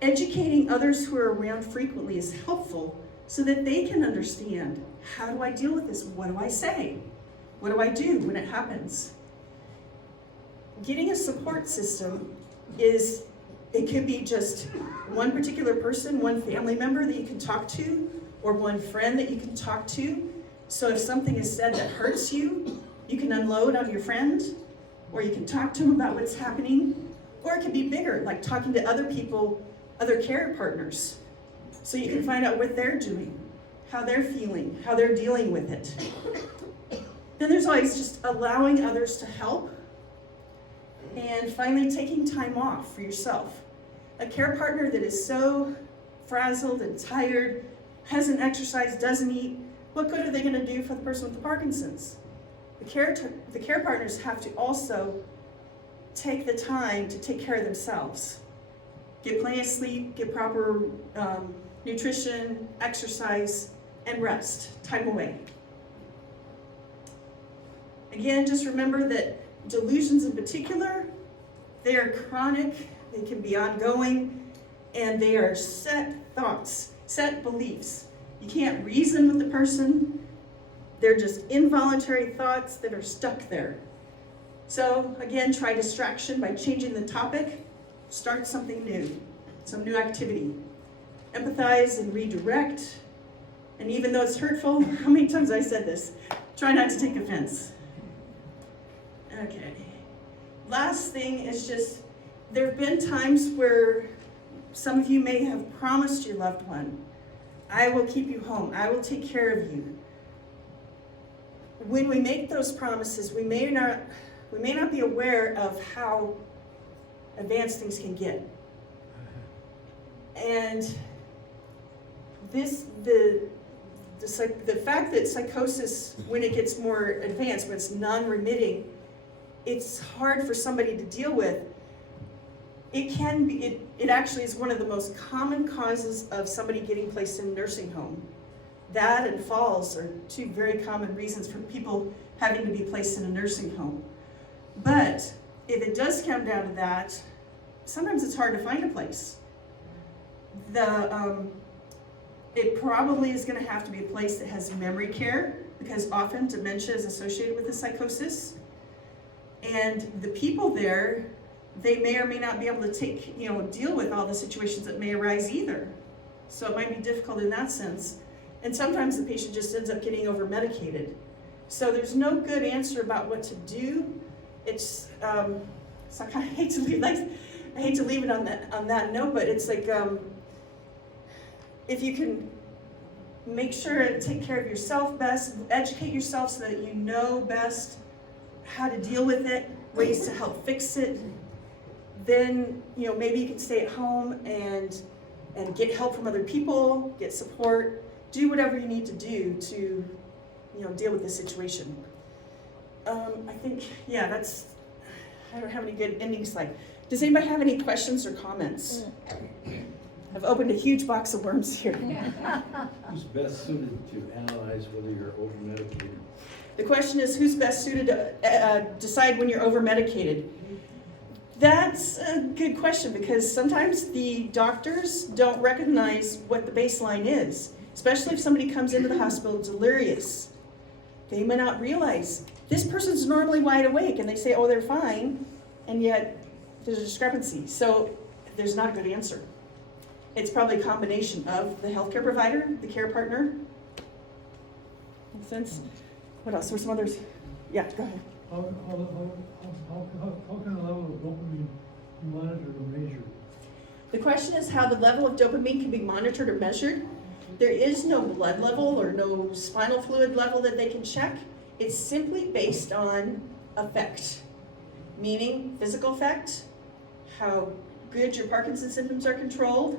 Educating others who are around frequently is helpful so that they can understand, how do I deal with this? What do I say? What do I do when it happens? Getting a support system it could be just one particular person, one family member that you can talk to, or one friend that you can talk to. So if something is said that hurts you, you can unload on your friend, or you can talk to them about what's happening. Or it could be bigger, like talking to other people, other care partners. So you can find out what they're doing, how they're feeling, how they're dealing with it. Then there's always just allowing others to help. And finally, taking time off for yourself. A care partner that is so frazzled and tired, hasn't exercised, doesn't eat, what good are they going to do for the person with the Parkinson's? The care partners have to also take the time to take care of themselves. Get plenty of sleep, get proper nutrition, exercise, and rest. Time away. Again, just remember that delusions in particular, they are chronic, they can be ongoing, and they are set thoughts, set beliefs. You can't reason with the person. They're just involuntary thoughts that are stuck there. So again, try distraction by changing the topic. Start something new, some new activity. Empathize and redirect. And even though it's hurtful, how many times have I said this? Try not to take offense. Okay. Last thing is just, there have been times where some of you may have promised your loved one, I will keep you home, I will take care of you. When we make those promises, we may not be aware of how advanced things can get. And the fact that psychosis, when it gets more advanced, when it's non-remitting, it's hard for somebody to deal with. It actually is one of the most common causes of somebody getting placed in a nursing home. That and falls are two very common reasons for people having to be placed in a nursing home. But if it does come down to that, sometimes it's hard to find a place. It probably is going to have to be a place that has memory care, because often dementia is associated with the psychosis. And the people there, they may or may not be able to deal with all the situations that may arise either. So it might be difficult in that sense. And sometimes the patient just ends up getting over-medicated. So there's no good answer about what to do. It's, so I kind of hate to leave it on that note, but it's like, if you can make sure and take care of yourself best, educate yourself so that you know best how to deal with it, ways to help fix it, then maybe you can stay at home and get help from other people, get support, do whatever you need to do to deal with the situation. I think, I don't have any good ending slide. Does anybody have any questions or comments? I've opened a huge box of worms here. Who's best suited to analyze whether you're over-medicated? The question is, who's best suited to decide when you're over-medicated? That's a good question, because sometimes the doctors don't recognize what the baseline is, especially if somebody comes into the hospital delirious. They may not realize this person's normally wide awake, and they say, oh, they're fine, and yet there's a discrepancy. So there's not a good answer. It's probably a combination of the healthcare provider, the care partner. Makes sense? What else? There's some others. Yeah, go ahead. How can the level of dopamine be monitored or measured? The question is how the level of dopamine can be monitored or measured. There is no blood level or no spinal fluid level that they can check. It's simply based on effect, meaning physical effect, how good your Parkinson's symptoms are controlled,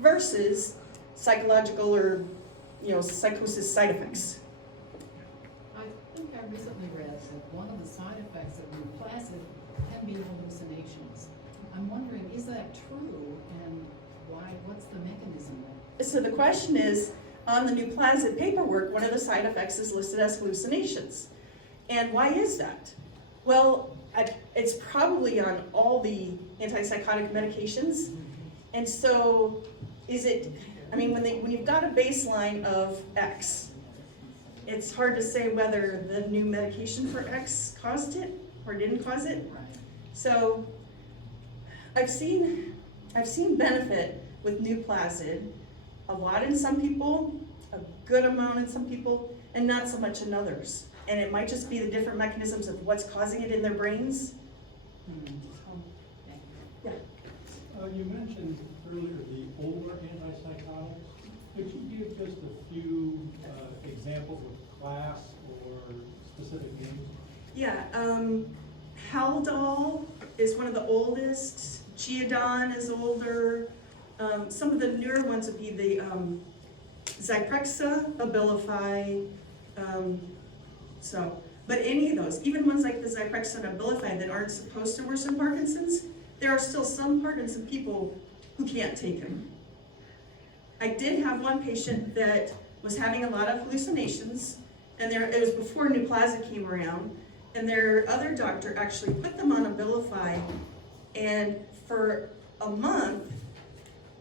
versus psychological or psychosis side effects. I think I recently read that one of the side effects of Nuplazid can be hallucinations. I'm wondering, is that true, and why? What's the mechanism there? So the question is, on the Nuplazid paperwork, one of the side effects is listed as hallucinations. And why is that? Well, it's probably on all the antipsychotic medications. And so when you've got a baseline of X, it's hard to say whether the new medication for X caused it or didn't cause it. So I've seen benefit with Nuplazid, a lot in some people, a good amount in some people, and not so much in others. And it might just be the different mechanisms of what's causing it in their brains. Yeah. You mentioned earlier the older antipsychotics. Could you give just a few examples of class or specific names? Yeah, Haldol is one of the oldest. Geodon is older. Some of the newer ones would be the Zyprexa, Abilify, but any of those, even ones like the Zyprexa and Abilify that aren't supposed to worsen Parkinson's, there are still some Parkinson people who can't take them. I did have one patient that was having a lot of hallucinations, and it was before Nuplazid came around, and their other doctor actually put them on Abilify, and for a month,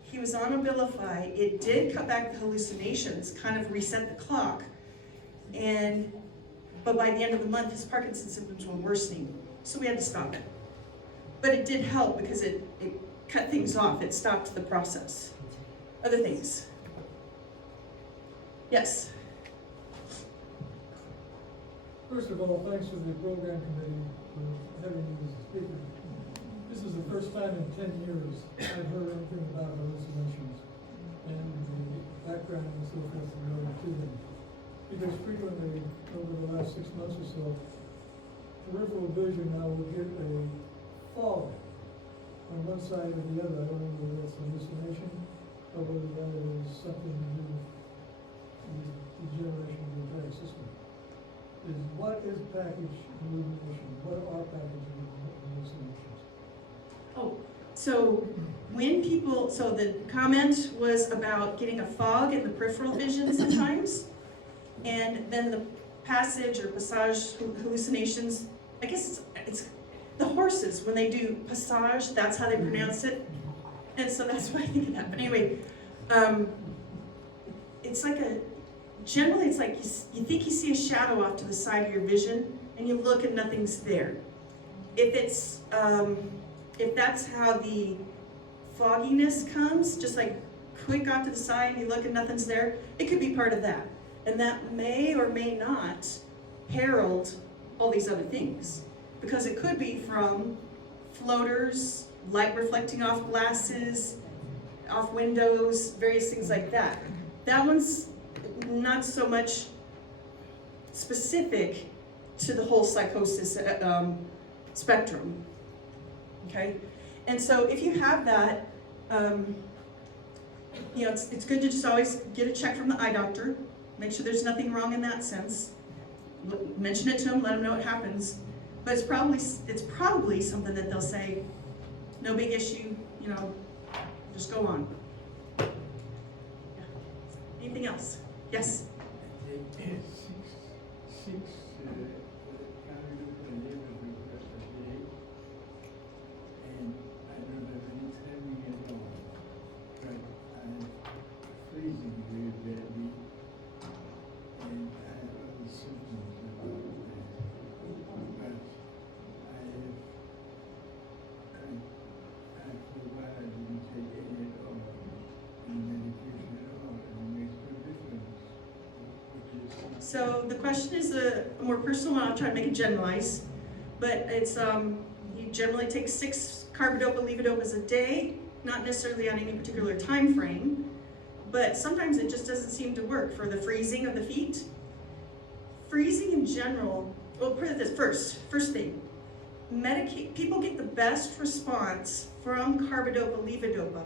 he was on Abilify. It did cut back the hallucinations, kind of reset the clock, but by the end of the month, his Parkinson's symptoms were worsening, so we had to stop it. But it did help because it cut things off. It stopped the process. Other things? Yes? First of all, thanks to the program committee for having me as a speaker. This is the first time in 10 years I've heard anything about hallucinations and the background and so forth related to them. Because frequently, over the last 6 months or so, peripheral vision now will get a fog on one side or the other. I don't know whether that's hallucination or whether that is something to do with the degeneration of the entire system. What is package illumination? What are package hallucinations? Oh, so the comment was about getting a fog in the peripheral vision sometimes, and then the passage hallucinations, I guess it's the horses, when they do passage, that's how they pronounce it, and so that's why I think of that. But anyway, generally it's like you think you see a shadow off to the side of your vision, and you look and nothing's there. If that's how the fogginess comes, just like quick off to the side and you look and nothing's there, it could be part of that. And that may or may not herald all these other things. Because it could be from floaters, light reflecting off glasses, off windows, various things like that. That one's not so much specific to the whole psychosis spectrum. Okay? And so if you have that, it's good to just always get a check from the eye doctor. Make sure there's nothing wrong in that sense. Mention it to them, let them know what happens. But it's probably something that they'll say, no big issue, just go on. Yeah. Anything else? Yes? So the question is a more personal one. I'll try to make it generalized, but it's you generally take 6 carbidopa-levodopas a day, not necessarily on any particular time frame, but sometimes it just doesn't seem to work for the freezing of the feet. Freezing in general, well, put it this first thing, people get the best response from carbidopa-levodopa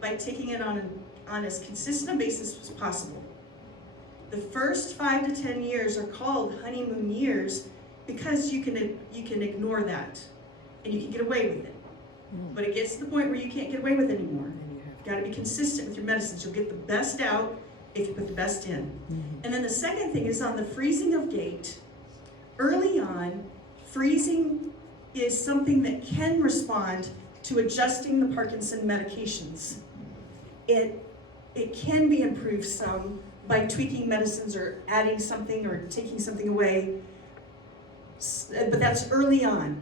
by taking it on as consistent a basis as possible. The first 5 to 10 years are called honeymoon years because you can ignore that and you can get away with it. But it gets to the point where you can't get away with it anymore. You've got to be consistent with your medicines. You'll get the best out if you put the best in. And then the second thing is on the freezing of gait. Early on, freezing is something that can respond to adjusting the Parkinson medications. It can be improved some by tweaking medicines or adding something or taking something away, but that's early on.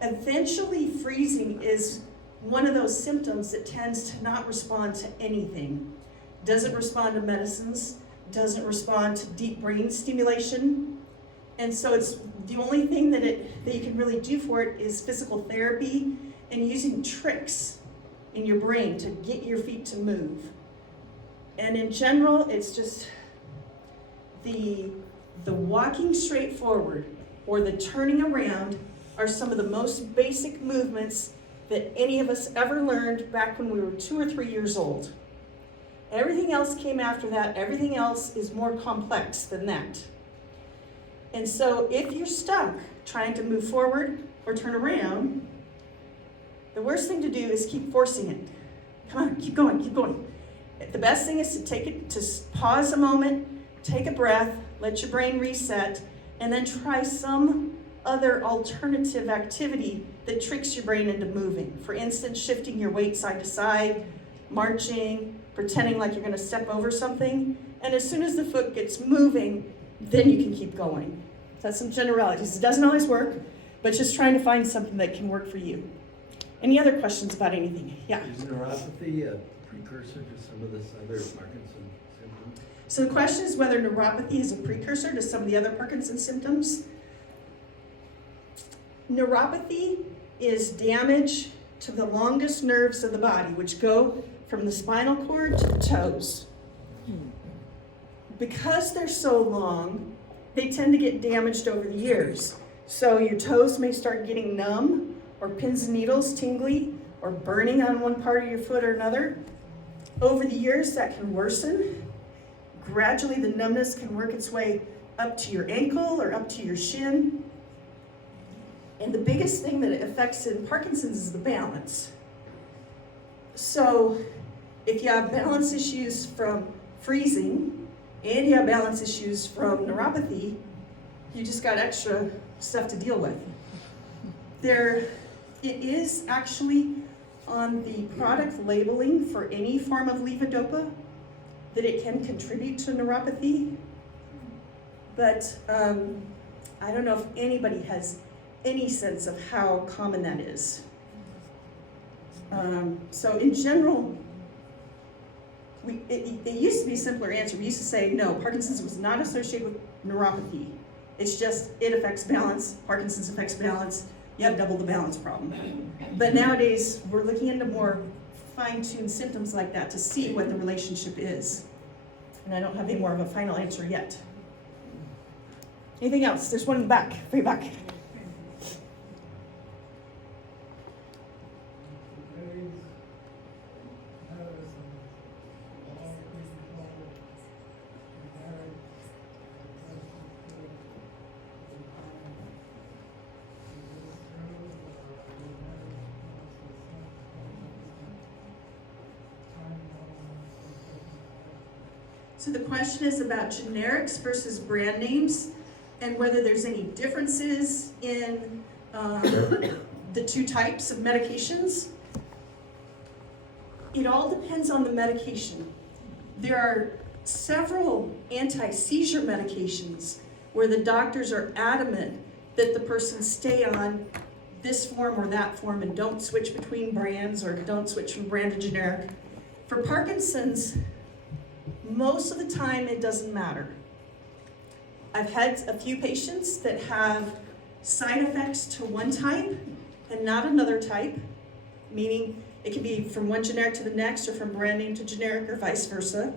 Eventually, freezing is one of those symptoms that tends to not respond to anything. Doesn't respond to medicines, doesn't respond to deep brain stimulation, and so it's the only thing that you can really do for it is physical therapy and using tricks in your brain to get your feet to move. And in general, it's just the walking straight forward or the turning around are some of the most basic movements that any of us ever learned back when we were 2 or 3 years old. Everything else came after that. Everything else is more complex than that. And so if you're stuck trying to move forward or turn around, the worst thing to do is keep forcing it. Come on, keep going, keep going. The best thing is to pause a moment, take a breath, let your brain reset, and then try some other alternative activity that tricks your brain into moving. For instance, shifting your weight side to side, marching, pretending like you're gonna step over something, and as soon as the foot gets moving, then you can keep going. That's some generalities. It doesn't always work, but just trying to find something that can work for you. Any other questions about anything? Yeah. Is neuropathy a precursor to some of this other Parkinson's symptoms? So the question is whether neuropathy is a precursor to some of the other Parkinson's symptoms. Neuropathy is damage to the longest nerves of the body, which go from the spinal cord to the toes. Because they're so long, they tend to get damaged over the years. So your toes may start getting numb, or pins and needles tingly, or burning on one part of your foot or another. Over the years, that can worsen. Gradually, the numbness can work its way up to your ankle or up to your shin. And the biggest thing that it affects in Parkinson's is the balance. So if you have balance issues from freezing and you have balance issues from neuropathy, you just got extra stuff to deal with. It is actually on the product labeling for any form of levodopa that it can contribute to neuropathy, but I don't know if anybody has any sense of how common that is. So in general, it used to be a simpler answer. We used to say, no, Parkinson's was not associated with neuropathy. It's just, it affects balance. Parkinson's affects balance. You have double the balance problem. But nowadays, we're looking into more fine-tuned symptoms like that to see what the relationship is. And I don't have any more of a final answer yet. Anything else? There's one in the back, way back. So the question is about generics versus brand names and whether there's any differences in the two types of medications. It all depends on the medication. There are several anti-seizure medications where the doctors are adamant that the person stay on this form or that form and don't switch between brands or don't switch from brand to generic. For Parkinson's, most of the time it doesn't matter. I've had a few patients that have side effects to one type and not another type, meaning it can be from one generic to the next or from brand name to generic or vice versa.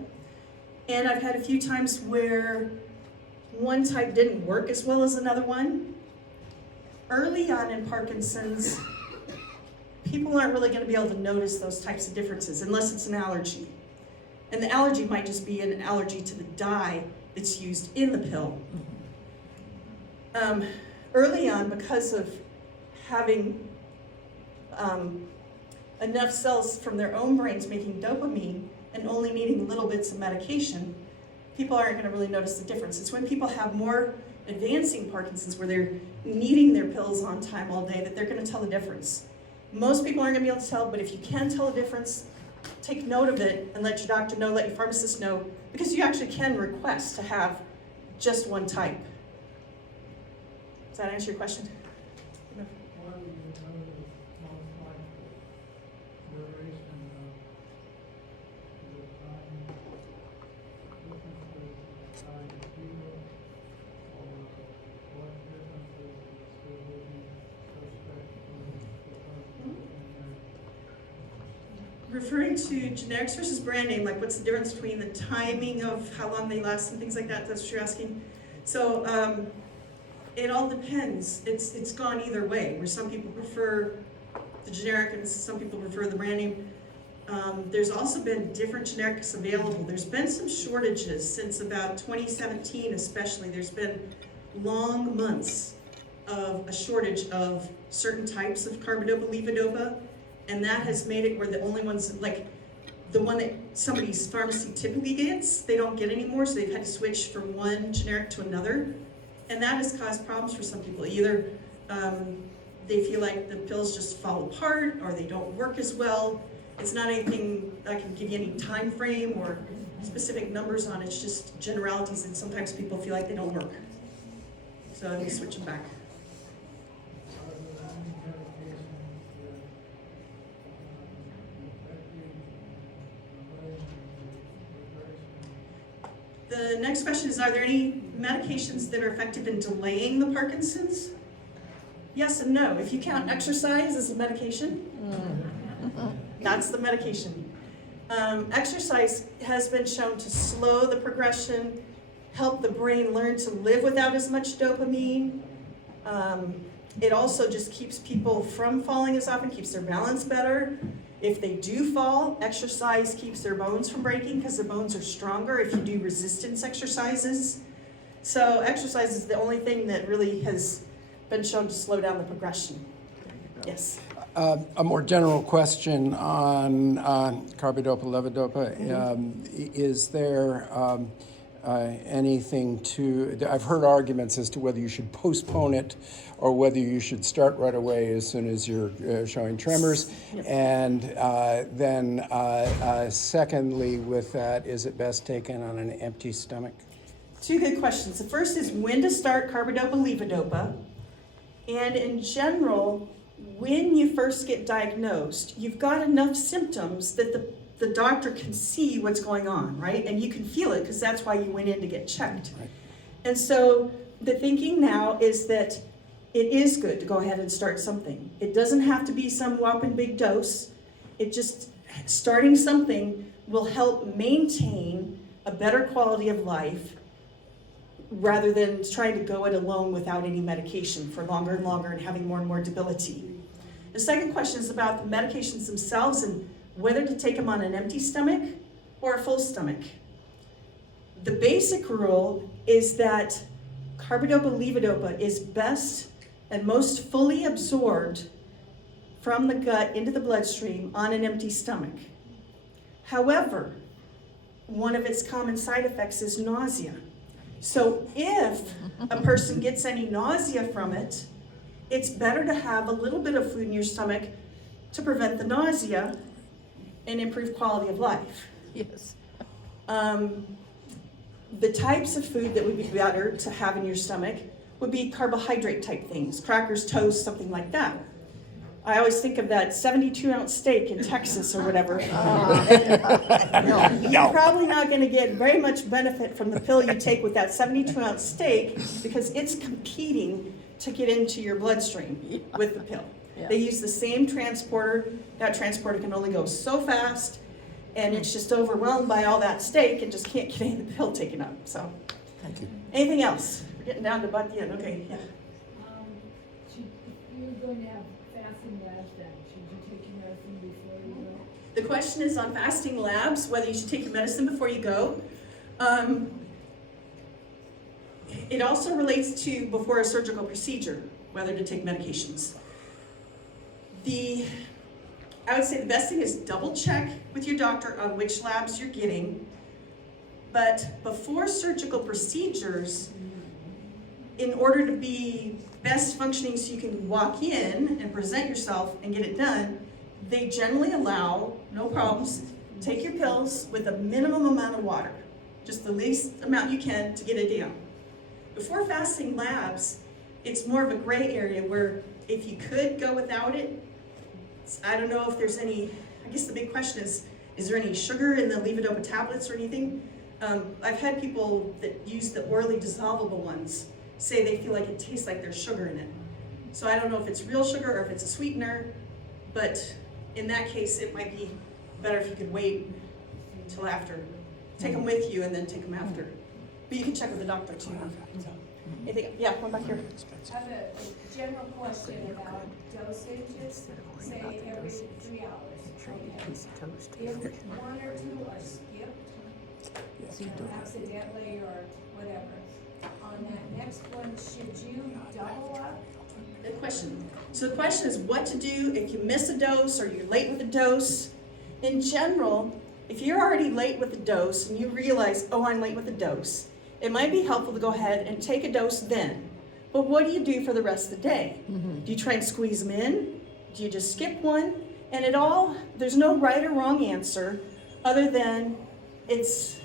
And I've had a few times where one type didn't work as well as another one. Early on in Parkinson's, people aren't really going to be able to notice those types of differences unless it's an allergy. And the allergy might just be an allergy to the dye that's used in the pill. Early on, because of having enough cells from their own brains making dopamine and only needing little bits of medication, people aren't going to really notice the difference. It's when people have more advancing Parkinson's where they're needing their pills on time all day that they're going to tell the difference. Most people aren't going to be able to tell, but if you can tell the difference, take note of it and let your doctor know, let your pharmacist know, because you actually can request to have just one type. Does that answer your question? Why would you know the most likely duration of the time differences inside the field, or what differences still will be suspect for Referring to generics versus brand name, like what's the difference between the timing of how long they last and things like that, that's what you're asking. So it all depends. It's gone either way, where some people prefer the generic and some people prefer the brand name. There's also been different generics available. There's been some shortages since about 2017 especially. There's been long months of a shortage of certain types of carbidopa levodopa, and that has made it where the only ones, like the one that somebody's pharmacy typically gets, they don't get anymore, so they've had to switch from one generic to another. And that has caused problems for some people. Either they feel like the pills just fall apart or they don't work as well. It's not anything I can give you any time frame or specific numbers on. It's just generalities, and sometimes people feel like they don't work. So we switch them back. The next question is, are there any medications that are effective in delaying the Parkinson's? Yes and no. If you count exercise as a medication, that's the medication. Exercise has been shown to slow the progression, help the brain learn to live without as much dopamine. It also just keeps people from falling as often, keeps their balance better. If they do fall, exercise keeps their bones from breaking because the bones are stronger if you do resistance exercises. So exercise is the only thing that really has been shown to slow down the progression. Yes? A more general question on carbidopa, levodopa. Is there anything to, I've heard arguments as to whether you should postpone it or whether you should start right away as soon as you're showing tremors. And then secondly with that, is it best taken on an empty stomach? Two good questions. The first is when to start carbidopa, levodopa. And in general, when you first get diagnosed, you've got enough symptoms that the doctor can see what's going on, right? And you can feel it because that's why you went in to get checked. Right. And so the thinking now is that it is good to go ahead and start something. It doesn't have to be some whopping big dose. It just, starting something will help maintain a better quality of life rather than trying to go it alone without any medication for longer and longer and having more and more debility. The second question is about the medications themselves and whether to take them on an empty stomach or a full stomach. The basic rule is that carbidopa levodopa is best and most fully absorbed from the gut into the bloodstream on an empty stomach. However, one of its common side effects is nausea. So if a person gets any nausea from it, it's better to have a little bit of food in your stomach to prevent the nausea and improve quality of life. Yes. The types of food that would be better to have in your stomach would be carbohydrate type things, crackers, toast, something like that. I always think of that 72-ounce steak in Texas or whatever. You're probably not going to get very much benefit from the pill you take with that 72-ounce steak because it's competing to get into your bloodstream with the pill. Yeah. They use the same transporter. That transporter can only go so fast, and it's just overwhelmed by all that steak and just can't get any of the pill taken up. So, Thank you. anything else? We're getting down to about the end. Okay, yeah. If you're going to have fasting labs done, should you take your medicine before you go? The question is on fasting labs, whether you should take your medicine before you go. It also relates to before a surgical procedure, whether to take medications. I would say the best thing is double check with your doctor on which labs you're getting. But before surgical procedures, in order to be best functioning so you can walk in and present yourself and get it done, they generally allow, no problems, take your pills with a minimum amount of water, just the least amount you can to get it down. Before fasting labs, it's more of a gray area where if you could go without it, I don't know if there's any, I guess the big question is there any sugar in the levodopa tablets or anything? I've had people that use the orally dissolvable ones say they feel like it tastes like there's sugar in it. So I don't know if it's real sugar or if it's a sweetener, but in that case, it might be better if you could wait until after. Take them with you and then take them after. But you can check with the doctor too. Anything? Yeah, one back here. I have a general question about dosages, say every 3 hours. Okay. If one or two are skipped, accidentally or whatever, on that next one, should you double up? Good question. So the question is what to do if you miss a dose or you're late with a dose. In general, if you're already late with a dose and you realize, oh, I'm late with a dose, it might be helpful to go ahead and take a dose then. But what do you do for the rest of the day? Do you try and squeeze them in? Do you just skip one? And there's no right or wrong answer other than that's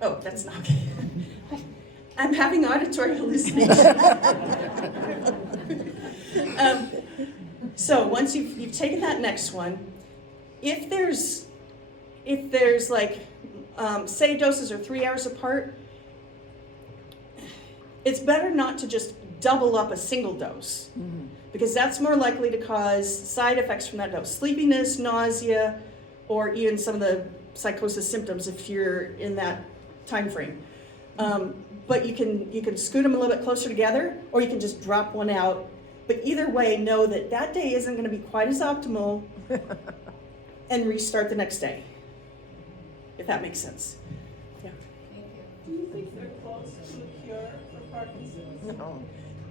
not okay. I'm having auditory hallucinations. So once you've taken that next one, if there's like, say doses are 3 hours apart, it's better not to just double up a single dose because that's more likely to cause side effects from that dose. Sleepiness, nausea, or even some of the psychosis symptoms if you're in that time frame. But you can scoot them a little bit closer together, or you can just drop one out. But either way, know that that day isn't going to be quite as optimal and restart the next day, if that makes sense. Yeah. Do you think they're close to a cure for Parkinson's? No.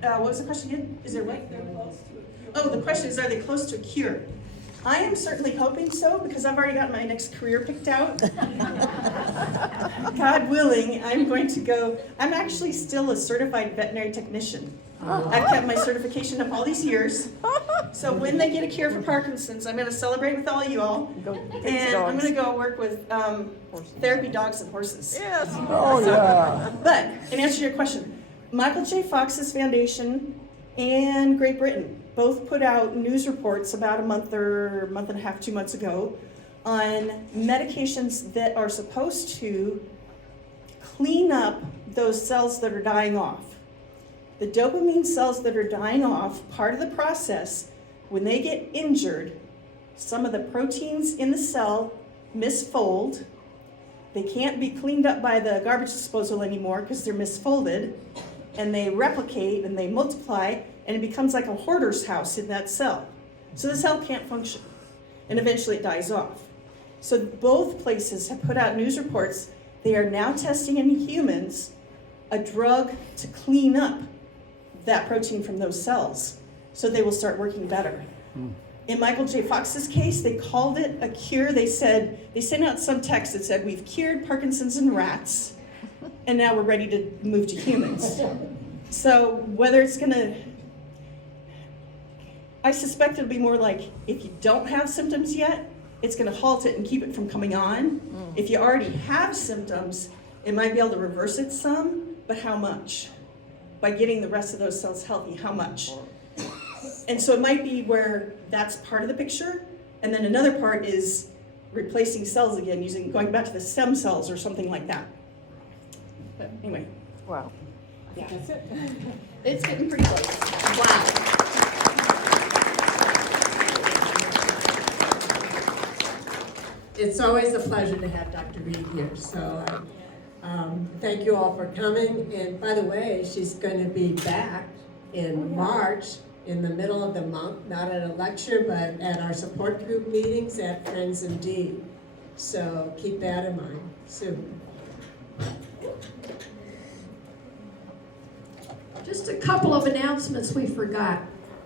What was the question again? Is there Do you what? think they're close to a cure? Oh, the question is, are they close to a cure? I am certainly hoping so because I've already got my next career picked out. God willing, I'm actually still a certified veterinary technician. I've kept my certification up all these years. So when they get a cure for Parkinson's, I'm going to celebrate with all you all. And I'm going to go work with therapy dogs and horses. Yes. Oh, yeah. But in answer to your question, Michael J. Fox's foundation and Great Britain both put out news reports about a month and a half, 2 months ago on medications that are supposed to clean up those cells that are dying off. The dopamine cells that are dying off, part of the process, when they get injured, some of the proteins in the cell misfold. They can't be cleaned up by the garbage disposal anymore because they're misfolded, and they replicate and they multiply, and it becomes like a hoarder's house in that cell. So the cell can't function, and eventually it dies off. So both places have put out news reports. They are now testing in humans a drug to clean up that protein from those cells, so they will start working better. In Michael J. Fox's case, they called it a cure. They sent out some text that said, we've cured Parkinson's in rats, and now we're ready to move to humans. So whether it's I suspect it'll be more like, if you don't have symptoms yet, it's gonna halt it and keep it from coming on. If you already have symptoms, it might be able to reverse it some, but how much? By getting the rest of those cells healthy, how much? And so it might be where that's part of the picture, and then another part is replacing cells again, going back to the stem cells or something like that. But anyway. Wow. Yeah. That's it. It's getting pretty close. Wow. It's always a pleasure to have Dr. Reed here, so thank you all for coming. And by the way, she's going to be back in March, in the middle of the month, not at a lecture, but at our support group meetings at Friends Indeed. So keep that in mind. Sue. Just a couple of announcements we forgot.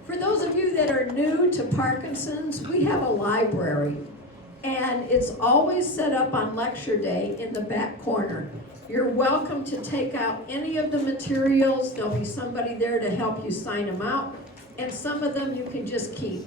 For those of you that are new to Parkinson's, we have a library, and it's always set up on lecture day in the back corner. You're welcome to take out any of the materials. There'll be somebody there to help you sign them out, and some of them you can just keep.